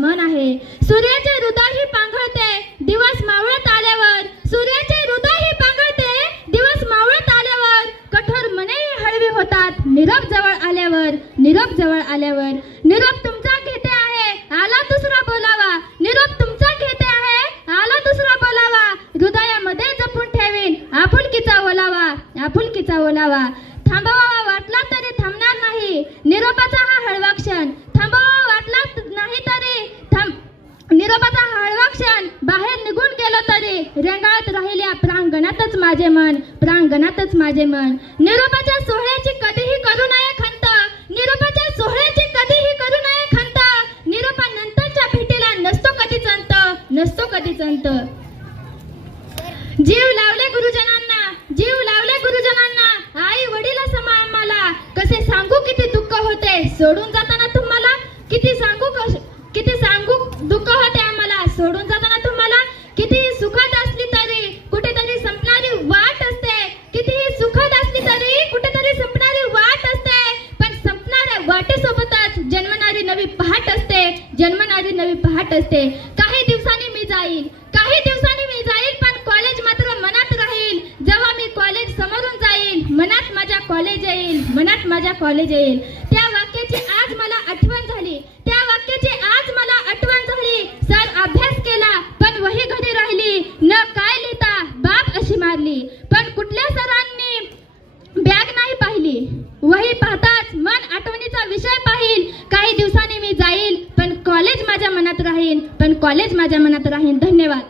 मन आहे. सूर्याचे हृदयही पांघळते दिवस मावळत आल्यावर, सूर्याचे हृदयही पांघळते दिवस मावळत आल्यावर. कठोर मनेही हळवी होतात निरोप जवळ आल्यावर. निरोप तुमचा घेते आहे आला दुसरा बोलावा, निरोप तुमचा घेते आहे आला दुसरा बोलावा. हृदयामध्ये जपून ठेवीन आपुलकीचा ओलावा. थांबावा वाटला तरी थांबणार नाही निरोपाचा हा हळवा क्षण. थांबावा वाटला नाही तरी निरोपाचा हळवा क्षण. बाहेर निघून गेलो तरी रेंगाळत राहिल्या प्रांगणातच माझे मन. निरोपाच्या सोहळ्याची कधीही करू नये खंत, निरोपाच्या सोहळ्याची कधीही करू नये खंत. निरोपानंतरच्या भेटीला नसतो कधीच अंत. जीव लावले गुरुजनांना आई वडील समा आम्हाला. कसे सांगू किती दुःख होते सोडून जाताना तुम्हाला, किती सांगू दुःख होते आम्हाला सोडून जाताना तुम्हाला. कितीही सुखद असली तरी कुठेतरी संपणारी वाट असते, कितीही सुखद असली तरी कुठेतरी संपणारी वाट असते. पण संपणाऱ्या वाटेसोबतच जन्मणारी नवी पहाट असते. काही दिवसांनी मी जाईल पण कॉलेज मात्र मनात राहील. जेव्हा मी कॉलेज समोरून जाईल मनात माझ्या कॉलेज येईल. त्या वाक्याची आज मला आठवण झाली. सर अभ्यास केला पण वही घरी राहिली, न काय लिहिता बाप अशी मारली. पण कुठल्या सरांनी बॅग नाही पाहिली, वही पाहताच मन आठवणीचा विषय पाहिल. काही दिवसांनी मी जाईल पण कॉलेज माझ्या मनात राहील. धन्यवाद.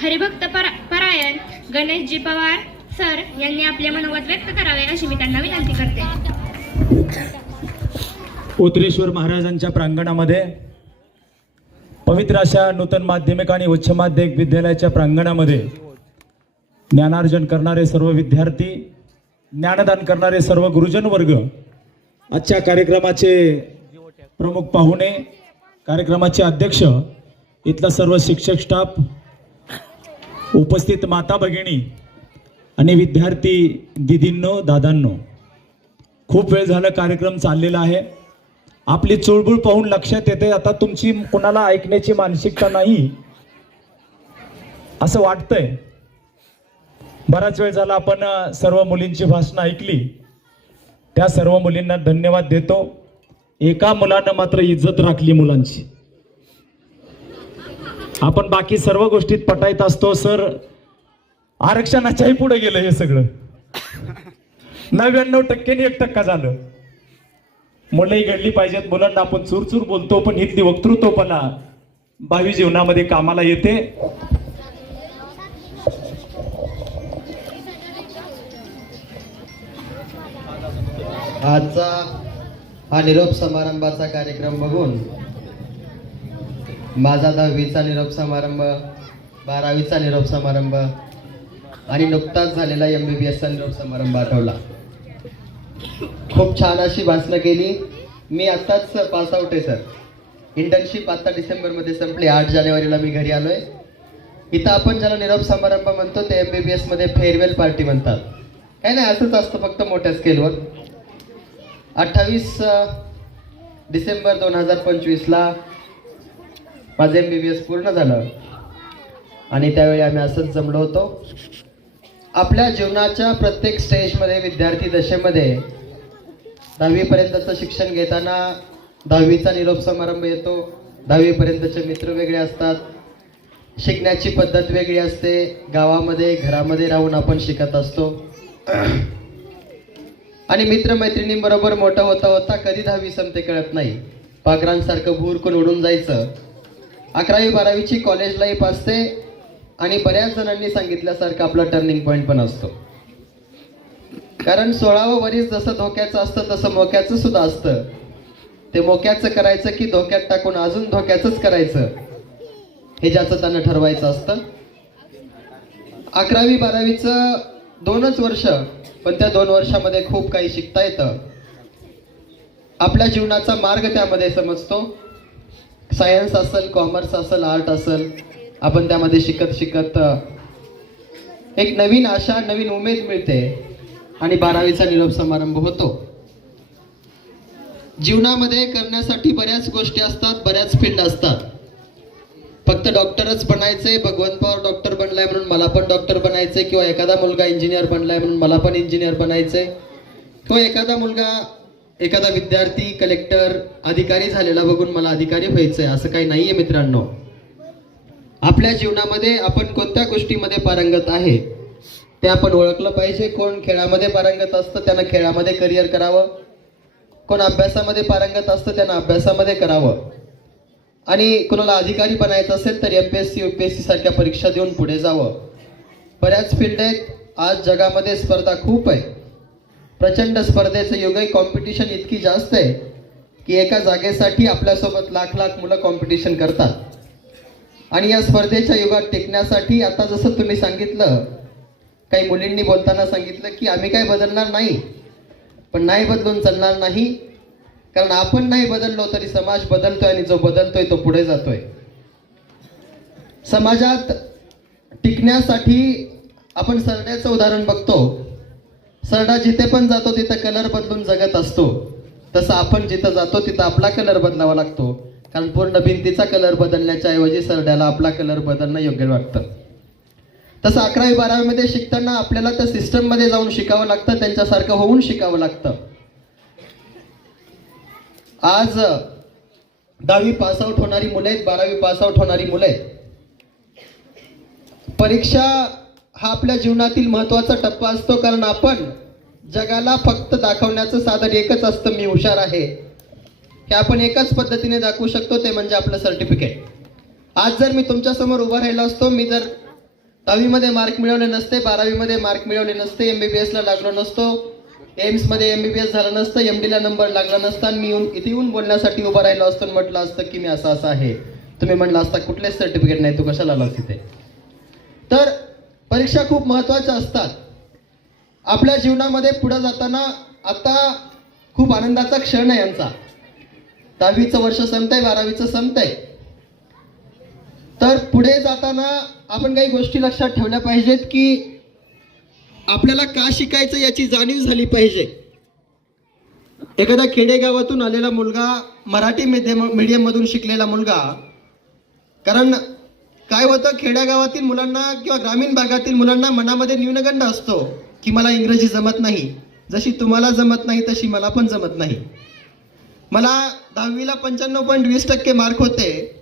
हरिभक्त परायण गणेशजी पवार सर यांनी आपले मनोगत व्यक्त करावे अशी मी त्यांना विनंती करते. उत्रेश्वर महाराजांच्या प्रांगणामध्ये पवित्र अशा नूतन माध्यमिक आणि उच्च माध्यमिक विद्यालयाच्या प्रांगणामध्ये ज्ञानार्जन करणारे सर्व विद्यार्थी, ज्ञानदान करणारे सर्व गुरुजन वर्ग, आजच्या कार्यक्रमाचे प्रमुख पाहुणे, कार्यक्रमाचे अध्यक्ष, इथला सर्व शिक्षक स्टाफ, उपस्थित माता भगिनी आणि विद्यार्थी दिदींनो, दादांनो, खूप वेळ झाला कार्यक्रम चाललेला आहे. आपली चुळबुळ पाहून लक्षात येते आता तुमची कोणाला ऐकण्याची मानसिकता नाही असं वाटतंय. बराच वेळ झाला आपण सर्व मुलींची भाषणं ऐकली. त्या सर्व मुलींना धन्यवाद देतो. एका मुलानं मात्र इज्जत राखली मुलांची. आपण बाकी सर्व गोष्टीत पटायत असतो. सर आरक्षणाच्याही पुढे गेलं हे सगळं. 99% 1% झालं. मुलंही घडली पाहिजेत. मुलांना आपण चूरचूर बोलतो, पण इथली वक्तृत्वपणा भावी जीवनामध्ये कामाला येते. आजचा हा निरोप समारंभाचा कार्यक्रम बघून माझा 10वीचा निरोप समारंभ, 12वीचा निरोप समारंभ आणि नुकताच झालेला MBBSचा निरोप समारंभ आठवला. खूप छान अशी भाषणं केली. मी आत्ताच पास आउट आहे सर. इंटर्नशिप आता डिसेंबरमध्ये संपली. 8 जानेवारीला मी घरी आलोय. इथं आपण ज्याला निरोप समारंभ म्हणतो ते MBBS मध्ये फेअरवेल पार्टी म्हणतात. काय नाही, असंच असतं, फक्त मोठ्या स्केलवर. 28 डिसेंबर 2025ला माझं MBBS पूर्ण झालं आणि त्यावेळी आम्ही असंच जमलो होतो. आपल्या जीवनाच्या प्रत्येक स्टेजमध्ये, विद्यार्थी दशेमध्ये 10वीपर्यंतचं शिक्षण घेताना 10वीचा निरोप समारंभ येतो. 10वीपर्यंतचे मित्र वेगळे असतात, शिकण्याची पद्धत वेगळी असते. गावामध्ये, घरामध्ये राहून आपण शिकत असतो आणि मित्रमैत्रिणींबरोबर मोठं होता होता कधी 10वी संपते कळत नाही. पाखरांसारखं भुरकून उडून जायचं. 11वी 12वीची कॉलेज लाईफ असते आणि बऱ्याच जणांनी सांगितल्यासारखं आपला टर्निंग पॉईंट पण असतो. कारण 16वं वरीस जसं धोक्याचं असतं तसं मोक्याचं सुद्धा असतं. ते मोक्याचं करायचं की धोक्यात टाकून अजून धोक्याचंच करायचं, हे ज्याचं त्यानं ठरवायचं असतं. 11वी 12वीचं 2च वर्ष, पण त्या 2 वर्षामध्ये खूप काही शिकता येतं. आपल्या जीवनाचा मार्ग त्यामध्ये समजतो. सायन्स असेल, कॉमर्स असेल, आर्ट असेल, आपण त्यामध्ये शिकत शिकत एक नवीन आशा, नवीन उमेद मिळते आणि 12वीचा निरोप समारंभ होतो. जीवनामध्ये करण्यासाठी बऱ्याच गोष्टी असतात, बऱ्याच फील्ड असतात. फक्त डॉक्टरच बनायचंय, भगवंत पवार डॉक्टर बनलाय म्हणून मला पण डॉक्टर बनायचंय, किंवा एखादा मुलगा इंजिनियर बनलाय म्हणून मला पण इंजिनियर बनायचंय, किंवा एखादा मुलगा, एखादा विद्यार्थी कलेक्टर, अधिकारी झालेला बघून मला अधिकारी व्हायचंय, असं काही नाहीये मित्रांनो. आपल्या जीवनामध्ये आपण कोणत्या गोष्टीमध्ये पारंगत आहे ते आपण ओळखलं पाहिजे. कोण खेळामध्ये पारंगत असतं त्यानं खेळामध्ये करिअर करावं, कोण अभ्यासामध्ये पारंगत असतं त्यानं अभ्यासामध्ये करावं, आणि कोणाला अधिकारी बनायचं असेल तर MPSC UPSC सारख्या परीक्षा देऊन पुढे जावं. बऱ्याच फील्ड आहेत. आज जगामध्ये स्पर्धा खूप आहे, प्रचंड स्पर्धेचं युग आहे. कॉम्पिटिशन इतकी जास्त आहे की एका जागेसाठी आपल्यासोबत लाख लाख मुलं कॉम्पिटिशन करतात. आणि या स्पर्धेच्या युगात टिकण्यासाठी आता जसं तुम्ही सांगितलं, काही मुलींनी बोलताना सांगितलं की आम्ही काय बदलणार नाही, पण नाही बदलून चालणार नाही. कारण आपण नाही बदललो तरी समाज बदलतोय आणि जो बदलतोय तो पुढे जातोय. समाजात टिकण्यासाठी आपण सरड्याचं उदाहरण बघतो. सरडा जिथे पण जातो तिथं कलर बदलून जगत असतो. तसं आपण जिथं जातो तिथं आपला कलर बदलावा लागतो. कारण पूर्ण भिंतीचा कलर बदलण्याच्या ऐवजी सरड्याला आपला कलर बदलणं योग्य वाटतं. तसं 11वी 12वीमध्ये शिकताना आपल्याला त्या सिस्टममध्ये जाऊन शिकावं लागतं, त्यांच्यासारखं होऊन शिकावं लागतं. आज 10वी पास आउट होणारी मुलं आहेत, 12वी पास आउट होणारी मुलं आहेत. परीक्षा हा आपल्या जीवनातील महत्त्वाचा टप्पा असतो. कारण आपण जगाला फक्त दाखवण्याचं साधन एकच असतं, मी हुशार आहे. हे आपण एकाच पद्धतीने दाखवू शकतो, ते म्हणजे आपलं सर्टिफिकेट. आज जर मी तुमच्यासमोर उभा राहिलो असतो, मी जर 10वीमध्ये मार्क मिळवले नसते, 12वीमध्ये मार्क मिळवले नसते, MBBSला लागलो नसतो, एम्समध्ये MBBS झालं नसतं, MDला नंबर लागला नसता, मी इथे येऊन बोलण्यासाठी उभा राहिलो असतो आणि म्हटलं असतं की मी असं असं आहे, तुम्ही म्हटलं असता कुठलेच सर्टिफिकेट नाही, तू कशाला आलास इथे. तर परीक्षा खूप महत्त्वाच्या असतात आपल्या जीवनामध्ये. पुढे जाताना आता खूप आनंदाचा क्षण आहे आमचा. 10वीचं वर्ष संपतंय, 12वीचं संपतंय. तर पुढे जाताना आपण काही गोष्टी लक्षात ठेवल्या पाहिजेत की आपल्याला का शिकायचं याची जाणीव झाली पाहिजे. एखादा खेडेगावातून आलेला मुलगा, मराठी मीडियम मधून शिकलेला मुलगा, कारण काय होतं, खेड्यागावातील मुलांना किंवा ग्रामीण भागातील मुलांना मनामध्ये न्यूनगंड असतो की मला इंग्रजी जमत नाही. जशी तुम्हाला जमत नाही तशी मला पण जमत नाही. मला 10वीला 95.20% मार्क होते.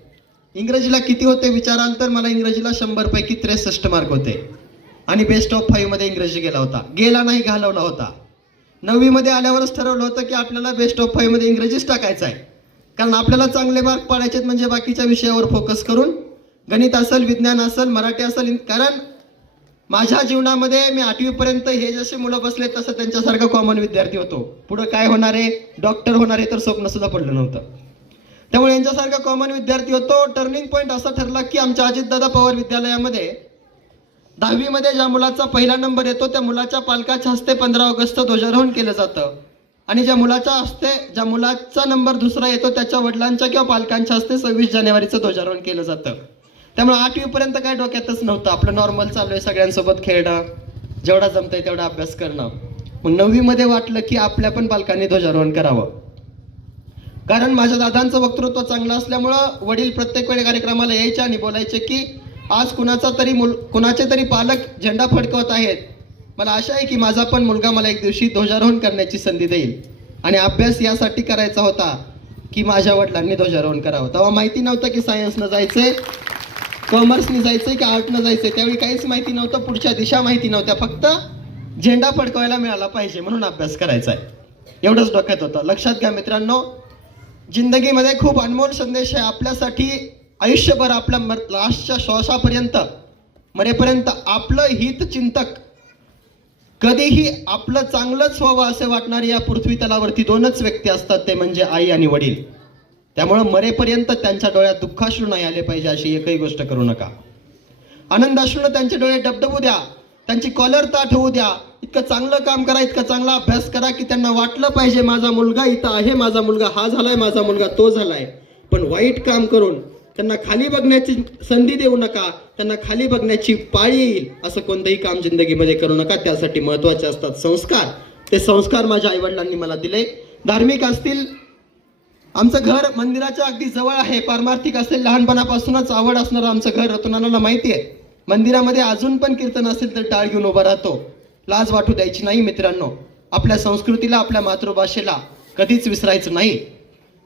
इंग्रजीला किती होते विचाराल तर मला इंग्रजीला 100 पैकी 63 मार्क होते आणि बेस्ट ऑफ 5 मध्ये इंग्रजी गेला होता. गेला नाही, घालवला होता. 9वी आल्यावरच ठरवलं होतं की आपल्याला बेस्ट ऑफ 5 मध्ये इंग्रजीच टाकायचं आहे, कारण आपल्याला चांगले मार्क पाडायचे आहेत, म्हणजे बाकीच्या विषयावर फोकस करून गणित असेल, विज्ञान असेल, मराठी असेल. कारण माझ्या जीवनामध्ये मी 8वी पर्यंत हे जसे मुलं बसले तसं त्यांच्यासारखा कॉमन विद्यार्थी होतो. पुढं काय होणार आहे, डॉक्टर होणार आहे तर स्वप्न सुद्धा पडलं नव्हतं. त्यामुळे यांच्यासारखा कॉमन विद्यार्थी होतो. टर्निंग पॉईंट असा ठरला की आमच्या अजितदादा पवार विद्यालयामध्ये 10वी ज्या मुलाचा पहिला नंबर येतो त्या मुलाच्या पालकाच्या हस्ते 15 ऑगस्ट ध्वजारोहण केलं जातं, आणि ज्या मुलाचा नंबर दुसरा येतो त्याच्या वडिलांच्या किंवा पालकांच्या हस्ते 26 जानेवारीचं ध्वजारोहण केलं जातं. त्यामुळे 8वी पर्यंत काय डोक्यातच नव्हतं, आपलं नॉर्मल चालू आहे, सगळ्यांसोबत खेळणं, जेवढा जमतंय तेवढा अभ्यास करणं. मग 9वी वाटलं की आपल्या पण पालकांनी ध्वजारोहण करावं. कारण माझ्या दादांचं वक्तृत्व चांगलं असल्यामुळं वडील प्रत्येक वेळी कार्यक्रमाला यायचे आणि बोलायचे की आज कुणाचे तरी पालक झेंडा फडकवत आहेत, मला आशा आहे की माझा पण मुलगा मला एक दिवशी ध्वजारोहण करण्याची संधी देईल. आणि अभ्यास यासाठी करायचा होता की माझ्या वडिलांनी ध्वजारोहण करावं. तेव्हा माहिती नव्हतं की सायन्सनं जायचंय, कॉमर्सनी जायचंय की आर्टनं जायचंय, त्यावेळी काहीच माहिती नव्हतं, पुढच्या दिशा माहिती नव्हत्या, फक्त झेंडा फडकवायला मिळाला पाहिजे म्हणून अभ्यास करायचा आहे, एवढंच डोक्यात होतं. लक्षात घ्या मित्रांनो, जिंदगीमध्ये खूप अनमोल संदेश आहे आपल्यासाठी. आयुष्यभर आपल्या लास्टच्या श्वासापर्यंत मरेपर्यंत आपलं हितचिंतक, कधीही आपलं चांगलंच व्हावं असे वाटणारी या पृथ्वी तलावरती 2च व्यक्ती असतात, ते म्हणजे आई आणि वडील. त्यामुळं मरेपर्यंत त्यांच्या डोळ्यात दुःखाश्रू नाही आले पाहिजे अशी एकही गोष्ट करू नका. आनंदाश्रूनं त्यांचे डोळे डबडबू द्या, त्यांची कॉलर ताठ होऊ द्या. इतकं चांगलं काम करा, इतका चांगला अभ्यास करा की त्यांना वाटलं पाहिजे माझा मुलगा इथं आहे, माझा मुलगा हा झालाय, माझा मुलगा तो झालाय. पण वाईट काम करून त्यांना खाली बघण्याची संधी देऊ नका, त्यांना खाली बघण्याची पाळी येईल असं कोणतंही काम जिंदगीमध्ये करू नका. त्यासाठी महत्त्वाचे असतात संस्कार. ते संस्कार माझ्या आईवडिलांनी मला दिले. धार्मिक असतील, आमचं घर मंदिराच्या अगदी जवळ आहे, पारमार्थिक असेल, लहानपणापासूनच आवड असणारं आमचं घर रतनाला माहिती आहे. मंदिरामध्ये अजून पण कीर्तन असेल तर टाळ घेऊन उभा राहतो. लाज वाटू द्यायची नाही मित्रांनो. आपल्या संस्कृतीला, आपल्या मातृभाषेला कधीच विसरायचं नाही.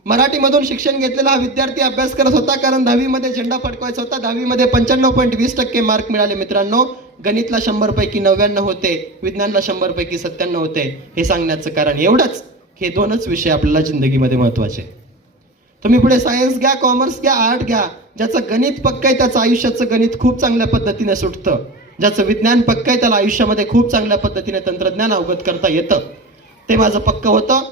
मराठीमधून शिक्षण घेतलेला हा विद्यार्थी अभ्यास करत होता, कारण 10वी झेंडा फडकवायचा होता. 10वी 95.20% मार्क मिळाले मित्रांनो. गणितला 100 पैकी 99 होते, विज्ञानला 100 पैकी 97 होते. हे सांगण्याचं कारण एवढंच, हे 2च विषय आपल्याला जिंदगीमध्ये महत्त्वाचे. तुम्ही पुढे सायन्स घ्या, कॉमर्स घ्या, आर्ट घ्या, ज्याचं गणित पक्क आहे त्याचं आयुष्याचं गणित खूप चांगल्या पद्धतीने सुटतं. ज्याचं विज्ञान पक्क आहे त्याला आयुष्यामध्ये खूप चांगल्या पद्धतीने तंत्रज्ञान अवगत करता येतं. ते माझं पक्क होतं.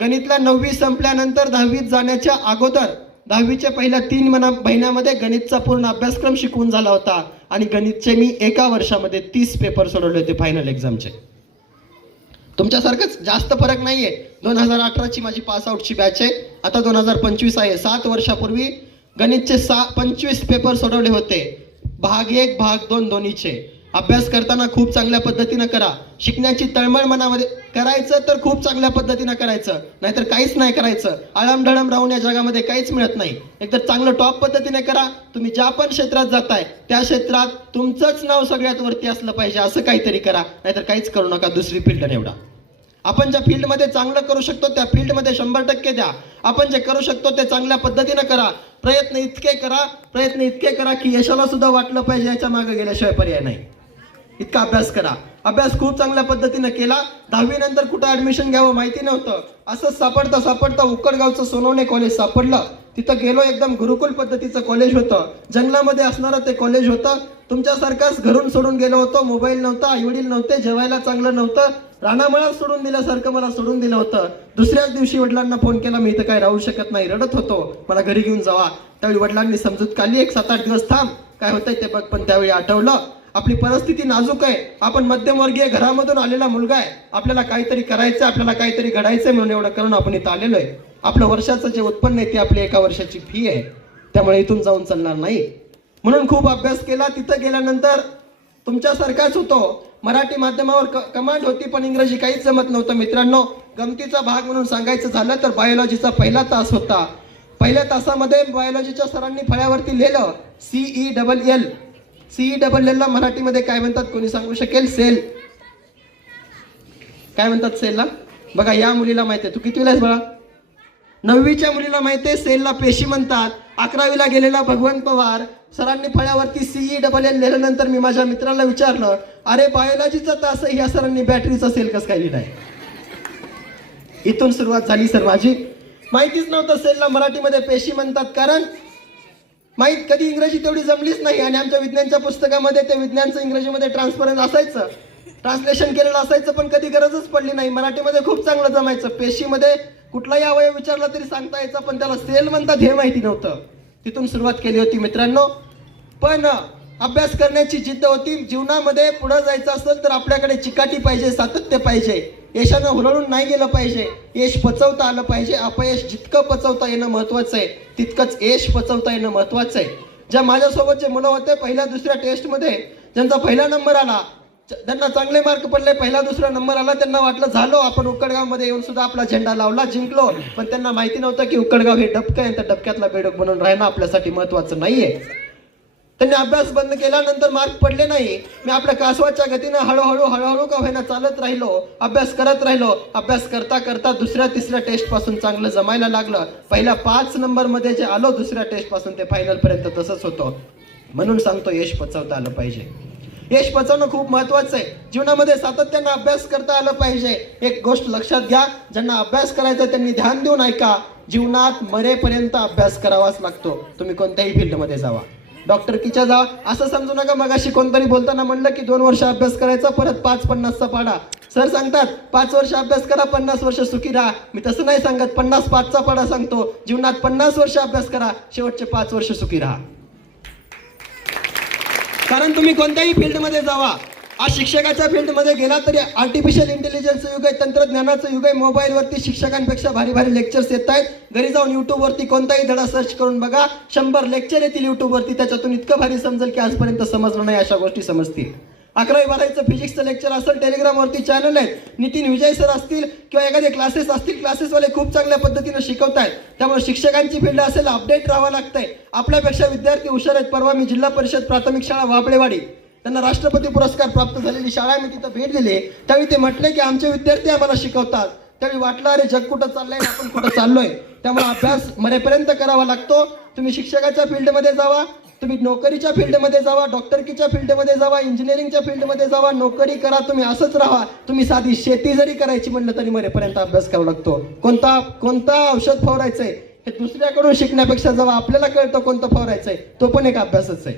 गणितला 9वी संपल्यानंतर 10वीत जाण्याच्या अगोदर 10वीच्या पहिल्या 3 महिन्यामध्ये गणितचा पूर्ण अभ्यासक्रम शिकवून झाला होता, आणि गणितचे मी एका वर्षामध्ये 30 पेपर सोडवले होते फायनल एक्झामचे. तुमच्यासारखंच जास्त फरक नाहीये. 2018ची माझी पासआउटची बॅच आहे, आता 2025 आहे. 7 वर्षापूर्वी गणितचे 25 पेपर सोडवले होते, भाग 1 भाग 2 दोन्हीचे. अभ्यास करताना खूप चांगल्या पद्धतीनं करा. शिकण्याची तळमळ मनामध्ये करायचं तर खूप चांगल्या पद्धतीनं करायचं, नाहीतर काहीच नाही करायचं. आळमढळम राहून या जगामध्ये काहीच मिळत नाही. एकतर चांगलं टॉप पद्धतीने करा. तुम्ही ज्या पण क्षेत्रात जाताय त्या क्षेत्रात तुमचंच नाव सगळ्यात वरती असलं पाहिजे असं काहीतरी करा, नाहीतर काहीच करू नका. दुसरी फील्ड निवडा. आपण ज्या फील्डमध्ये चांगलं करू शकतो त्या फील्डमध्ये 100% द्या. आपण जे करू शकतो ते चांगल्या पद्धतीनं करा. प्रयत्न इतके करा की यशाला सुद्धा वाटलं पाहिजे याच्या मागे गेल्याशिवाय पर्याय नाही. इतका अभ्यास करा. अभ्यास खूप चांगल्या पद्धतीनं केला. 10वी नंतर कुठं ऍडमिशन घ्यावं माहिती नव्हतं. असंच सापडता उकडगावचं सोनवणे कॉलेज सापडलं. तिथं गेलो. एकदम गुरुकुल पद्धतीचं कॉलेज होतं, जंगलामध्ये असणारं ते कॉलेज होतं. तुमच्यासारखंच घरून सोडून गेलो होतो. मोबाईल नव्हता, आईवडील नव्हते, जेवायला चांगलं नव्हतं. रानामळा सोडून दिल्यासारखं मला सोडून दिलं होतं. दुसऱ्याच दिवशी वडिलांना फोन केला, मी इथं काय राहू शकत नाही, रडत होतो, मला घरी घेऊन जावा. त्यावेळी वडिलांनी समजूत काढली, 1-7-8 दिवस थांब, काय होतंय ते बघ. पण त्यावेळी आठवलं आपली परिस्थिती नाजूक आहे, आपण मध्यमवर्गीय घरामधून आलेला मुलगा आहे, आपल्याला काहीतरी करायचं, आपल्याला काहीतरी घडायचंय, म्हणून एवढं करून आपण इथं आलेलो आहे. आपलं वर्षाचं जे उत्पन्न आहे ते आपली 1 वर्षाची फी आहे, त्यामुळे इथून जाऊन चालणार नाही. म्हणून खूप अभ्यास केला. तिथं गेल्यानंतर तुमच्यासारखाच होतो. मराठी माध्यमावर कमांड होती, पण इंग्रजी काहीच जमत नव्हतं मित्रांनो. गमतीचा भाग म्हणून सांगायचं झालं तर बायोलॉजीचा पहिला तास होता. पहिल्या तासामध्ये बायोलॉजीच्या सरांनी फळ्यावरती लिहिलं CELL. CELL ला मराठीमध्ये काय म्हणतात कोणी सांगू शकेल? सेल. काय म्हणतात सेलला? बघा, या मुलीला माहिती आहे. तू कितवीला आहेस बाळा? 9वीच्या मुलीला माहिती आहे सेलला पेशी म्हणतात. 11वीला गेलेला भगवंत पवार सरांनी फळ्यावरती CELL लिहिल्यानंतर मी माझ्या मित्राला विचारलं, अरे बायोलॉजीचा तास आहे, ह्या सरांनी बॅटरीचा सेल कसं काय लिहिलाय? इथून सुरुवात झाली सर माझी. माहितीच नव्हतं सेलला मराठीमध्ये पेशी म्हणतात, कारण माहीत कधी इंग्रजी तेवढी जमलीच नाही. आणि आमच्या विज्ञानच्या पुस्तकामध्ये ते विज्ञानचं इंग्रजीमध्ये ट्रान्सपरन्स असायचं, ट्रान्सलेशन केलेलं असायचं, पण कधी गरजच पडली नाही. मराठीमध्ये खूप चांगलं जमायचं. पेशीमध्ये कुठलाही अवयव विचारला तरी सांगता यायचा, पण त्याला सेल म्हणतात हे माहिती नव्हतं. तिथून सुरुवात केली होती मित्रांनो. पण अभ्यास करण्याची जिद्द होती. जीवनामध्ये पुढे जायचं असेल तर आपल्याकडे चिकाटी पाहिजे, सातत्य पाहिजे. यशानं हुरळून नाही गेलं पाहिजे, यश पचवता आलं पाहिजे. अपयश जितकं पचवता येणं महत्त्वाचं आहे तितकंच यश पचवता येणं महत्त्वाचं आहे. ज्या माझ्यासोबत जे मुलं होते पहिल्या दुसऱ्या टेस्टमध्ये, ज्यांचा पहिला नंबर आला, त्यांना चांगले मार्क पडले, पहिला दुसरा नंबर आला, त्यांना वाटलं झालो आपण उक्कडगावमध्ये येऊन सुद्धा आपला झेंडा लावला, जिंकलो. पण त्यांना माहिती नव्हतं की उक्कडगाव हे डबकं आहे, त्या डबक्यातला बेडूक बनून राहणं आपल्यासाठी महत्त्वाचं नाहीये. त्यांनी अभ्यास बंद केल्यानंतर मार्क पडले नाही. मी आपल्या कासवाच्या गतीनं हळूहळू का होईना चालत राहिलो, अभ्यास करत राहिलो. अभ्यास करता करता दुसऱ्या तिसऱ्या टेस्ट पासून चांगलं जमायला लागलं. पहिल्या 5 नंबरमध्ये जे आलो दुसऱ्या टेस्ट पासून ते फायनल पर्यंत तसंच होतं. म्हणून सांगतो यश पचवता आलं पाहिजे. यश पचवणं खूप महत्त्वाचं आहे. जीवनामध्ये सातत्यानं अभ्यास करता आलं पाहिजे. एक गोष्ट लक्षात घ्या, ज्यांना अभ्यास करायचा त्यांनी ध्यान देऊन ऐका. जीवनात मरेपर्यंत अभ्यास करावाच लागतो. तुम्ही कोणत्याही फील्डमध्ये जावा, डॉक्टरकीच्या जा, असं समजू नका. मगाशी कोणतरी बोलताना म्हणलं की 2 वर्ष अभ्यास करायचा, परत 5-50चा पाडा. सर सांगतात 5 वर्ष अभ्यास करा, 50 वर्ष सुखी राहा. मी तसं नाही सांगत, 50-5चा पाडा सांगतो. जीवनात 50 वर्ष अभ्यास करा, शेवटचे 5 वर्ष सुखी राहा. कारण तुम्ही कोणत्याही फील्डमध्ये जावा, आज शिक्षकाच्या फील्डमध्ये गेला तरी आर्टिफिशियल इंटेलिजन्सचं युग आहे, तंत्रज्ञानाचं युग आहे. मोबाईलवरती शिक्षकांपेक्षा भारी भारी लेक्चर्स येत आहेत. घरी जाऊन यूट्यूबवरती कोणताही धडा सर्च करून बघा, 100 लेक्चर येतील यूट्यूबवरती. त्याच्यातून इतकं भारी समजेल की आजपर्यंत समजलं नाही अशा गोष्टी समजतील. 11वी-12वीचं फिजिक्सचं लेक्चर असेल, टेलिग्रामवरती चॅनल आहेत. नितीन विजय सर असतील किंवा एखादे क्लासेस असतील, क्लासेसवाले खूप चांगल्या पद्धतीनं शिकवत आहेत. त्यामुळे शिक्षकांची फील्ड असेल, अपडेट राहावं लागतंय. आपल्यापेक्षा विद्यार्थी हुशार आहेत. परवा मी जिल्हा परिषद प्राथमिक शाळा वाबळेवाडी, त्यांना राष्ट्रपती पुरस्कार प्राप्त झालेली शाळा आहे, मी तिथं भेट दिली. त्यावेळी ते म्हटले की आमचे विद्यार्थी आम्हाला शिकवतात. त्यावेळी वाटलं अरे जग कुठं चाललंय, आपण कुठं चाललोय. त्यामुळे अभ्यास मरेपर्यंत करावा लागतो. तुम्ही शिक्षकाच्या फील्डमध्ये जावा, तुम्ही नोकरीच्या फील्डमध्ये जावा, डॉक्टरकीच्या फील्डमध्ये जावा, इंजिनिअरिंगच्या फील्डमध्ये जावा, नोकरी करा. तुम्ही असंच राहा. तुम्ही साधी शेती जरी करायची म्हणलं तरी मरेपर्यंत अभ्यास करावा लागतो. कोणता औषध फवारायचंय हे दुसऱ्याकडून शिकण्यापेक्षा जेव्हा आपल्याला कळतं कोणतं फवारायचंय, तो पण एक अभ्यासच आहे.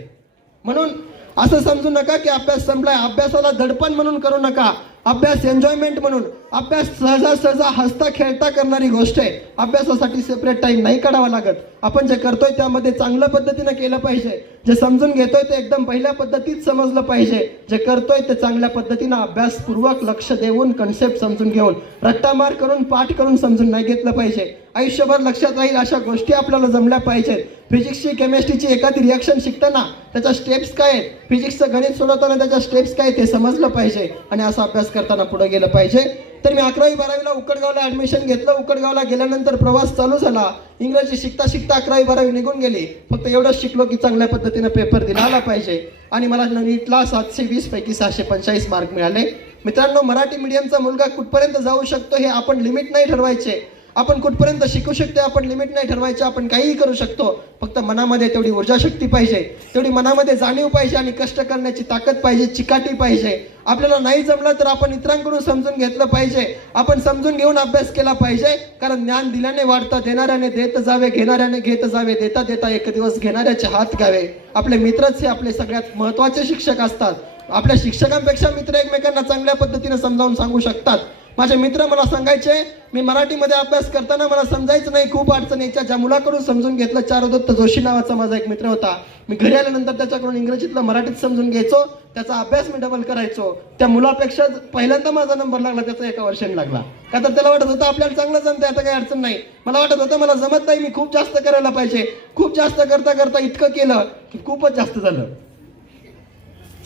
म्हणून असं समजू नका की अभ्यास संपलाय. अभ्यासाला दडपण म्हणून करू नका, अभ्यास एन्जॉयमेंट म्हणून. अभ्यास सहजा हसता खेळता करणारी गोष्ट आहे. अभ्यासासाठी सेपरेट टाइम नाही काढावा लागत. आपण जे करतोय त्यामध्ये चांगल्या पद्धतीनं केलं पाहिजे. जे समजून घेतोय ते एकदम पहिल्या पद्धतीत समजलं पाहिजे. जे करतोय ते चांगल्या पद्धतीनं अभ्यासपूर्वक लक्ष देऊन कन्सेप्ट समजून घेऊन, रट्टामार करून पाठ करून समजून नाही घेतलं पाहिजे. आयुष्यभर लक्षात राहील अशा गोष्टी आपल्याला जमल्या पाहिजेत. फिजिक्सची केमिस्ट्रीची एखादी रिॲक्शन शिकताना त्याच्या स्टेप्स काय आहेत, फिजिक्सचं गणित सोडवताना त्याच्या स्टेप्स काय ते समजलं पाहिजे आणि असा अभ्यास करताना पुढे गेलं पाहिजे. तर मी 11वी-12वीला उक्कडगावला ॲडमिशन घेतलं. उक्कडगावला गेल्यानंतर प्रवास चालू झाला. इंग्रजी शिकता शिकता 11वी-12वी निघून गेली. फक्त एवढंच शिकलो की चांगल्या पद्धतीनं पेपर दिला आला पाहिजे. आणि मला नीटला 720 पैकी 645 मार्क मिळाले. मित्रांनो, मराठी मीडियमचा मुलगा कुठपर्यंत जाऊ शकतो हे आपण लिमिट नाही ठरवायचे. आपण कुठपर्यंत शिकू शकतो आपण लिमिट नाही ठरवायचे. आपण काहीही करू शकतो. फक्त मनामध्ये तेवढी ऊर्जा शक्ती पाहिजे, तेवढी मनामध्ये जाणीव पाहिजे आणि कष्ट करण्याची ताकद पाहिजे, चिकाटी पाहिजे. आपल्याला नाही जमलं तर आपण इतरांकडून समजून घेतलं पाहिजे. आपण समजून घेऊन अभ्यास केला पाहिजे. कारण ज्ञान दिल्याने वाढतं, देणाऱ्याने देत जावे, घेणाऱ्याने घेत जावे, देता देता एक दिवस घेणाऱ्याचे हात घ्यावे. आपले मित्रच हे आपले सगळ्यात महत्त्वाचे शिक्षक असतात. आपल्या शिक्षकांपेक्षा मित्र एकमेकांना चांगल्या पद्धतीने समजावून सांगू शकतात. माझे मित्र मला सांगायचे, मी मराठीमध्ये अभ्यास करताना मला समजायचं नाही, खूप अडचण यायच्या. ज्या मुलाकडून समजून घेतलं, चारुदत्त जोशी नावाचा माझा एक मित्र होता. मी घरी आल्यानंतर त्याच्याकडून इंग्रजीतलं मराठीत समजून घ्यायचो. त्याचा अभ्यास मी डबल करायचो. त्या मुलापेक्षा पहिल्यांदा माझा नंबर लागला, त्याचा 1 वर्षाने लागला. का तर त्याला वाटत होतं आपल्याला चांगलं जमतंय, आता काही अडचण नाही. मला वाटत होतं मला जमत नाही, मी खूप जास्त करायला पाहिजे. खूप जास्त करता करता इतकं केलं की खूपच जास्त झालं.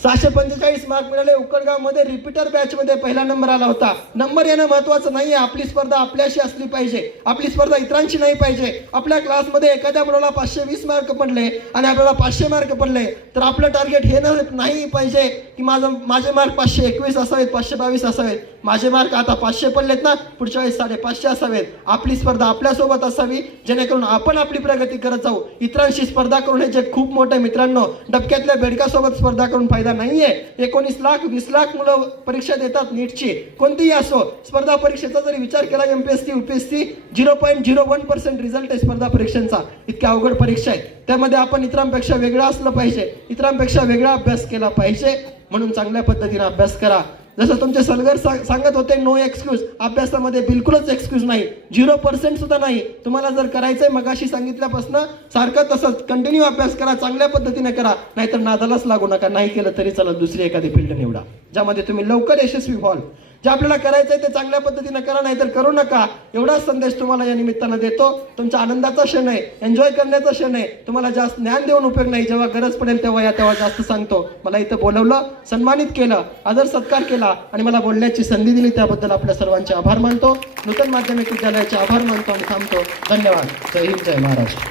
645 मार्क मिळाले. उक्कडगावमध्ये रिपीटर बॅचमध्ये पहिला नंबर आला होता. नंबर येणं महत्त्वाचं नाही आहे. आपली स्पर्धा आपल्याशी असली पाहिजे. आपली स्पर्धा इतरांशी नाही पाहिजे. आपल्या क्लासमध्ये एखाद्या मुलाला 520 मार्क पडले आणि आपल्याला 500 मार्क पडले तर आपलं टार्गेट हे नाही पाहिजे की माझे मार्क 521 असावेत, 522 असावेत. माझे मार्क आता 500 पडलेत ना, पुढच्या वेळेस 550 असावेत. आपली स्पर्धा आपल्यासोबत असावी, जेणेकरून आपण आपली प्रगती करत जाऊ. इतरांशी स्पर्धा करून हे जग खूप मोठं आहे मित्रांनो. डबक्यातल्या बेडकासोबत स्पर्धा करून फायदा झालेला नाहीये. 19 लाख 20 लाख मुलं परीक्षा देतात नीटची, कोणतीही असो स्पर्धा परीक्षेचा जरी विचार केला MPSC UPSC 0.01% रिझल्ट आहे स्पर्धा परीक्षांचा. इतक्या अवघड परीक्षा आहेत, त्यामध्ये आपण इतरांपेक्षा वेगळं असलं पाहिजे, इतरांपेक्षा वेगळा अभ्यास केला पाहिजे. म्हणून चांगल्या पद्धतीने अभ्यास करा. जसं तुमचे सलगर सांगत होते, नो एक्सक्यूज. अभ्यासामध्ये बिलकुलच एक्सक्यूज नाही, 0% सुद्धा नाही. तुम्हाला जर करायचंय मगाशी सांगितल्यापासून सारखं तसंच कंटिन्यू अभ्यास करा, चांगल्या पद्धतीने करा, नाहीतर नादालाच लागू नका. नाही केलं तरी चला, दुसरी एखादी फील्ड निवडा ज्यामध्ये तुम्ही लवकर यशस्वी व्हाल. जे आपल्याला करायचंय ते चांगल्या पद्धतीने करा, नाहीतर करू नका. एवढाच संदेश तुम्हाला या निमित्तानं देतो. तुमच्या आनंदाचा क्षण आहे, एन्जॉय करण्याचा क्षण आहे. तुम्हाला जास्त ज्ञान देऊन उपयोग नाही, जेव्हा गरज पडेल तेव्हा तेव्हा जास्त सांगतो. मला इथं बोलवलं, सन्मानित केलं, आदर सत्कार केला आणि मला बोलण्याची संधी दिली, त्याबद्दल आपल्या सर्वांचे आभार मानतो. नूतन माध्यमिक विद्यालयाचे आभार मानतो आणि थांबतो. धन्यवाद. जय हिंद, जय महाराष्ट्र.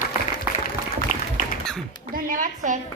धन्यवाद सर.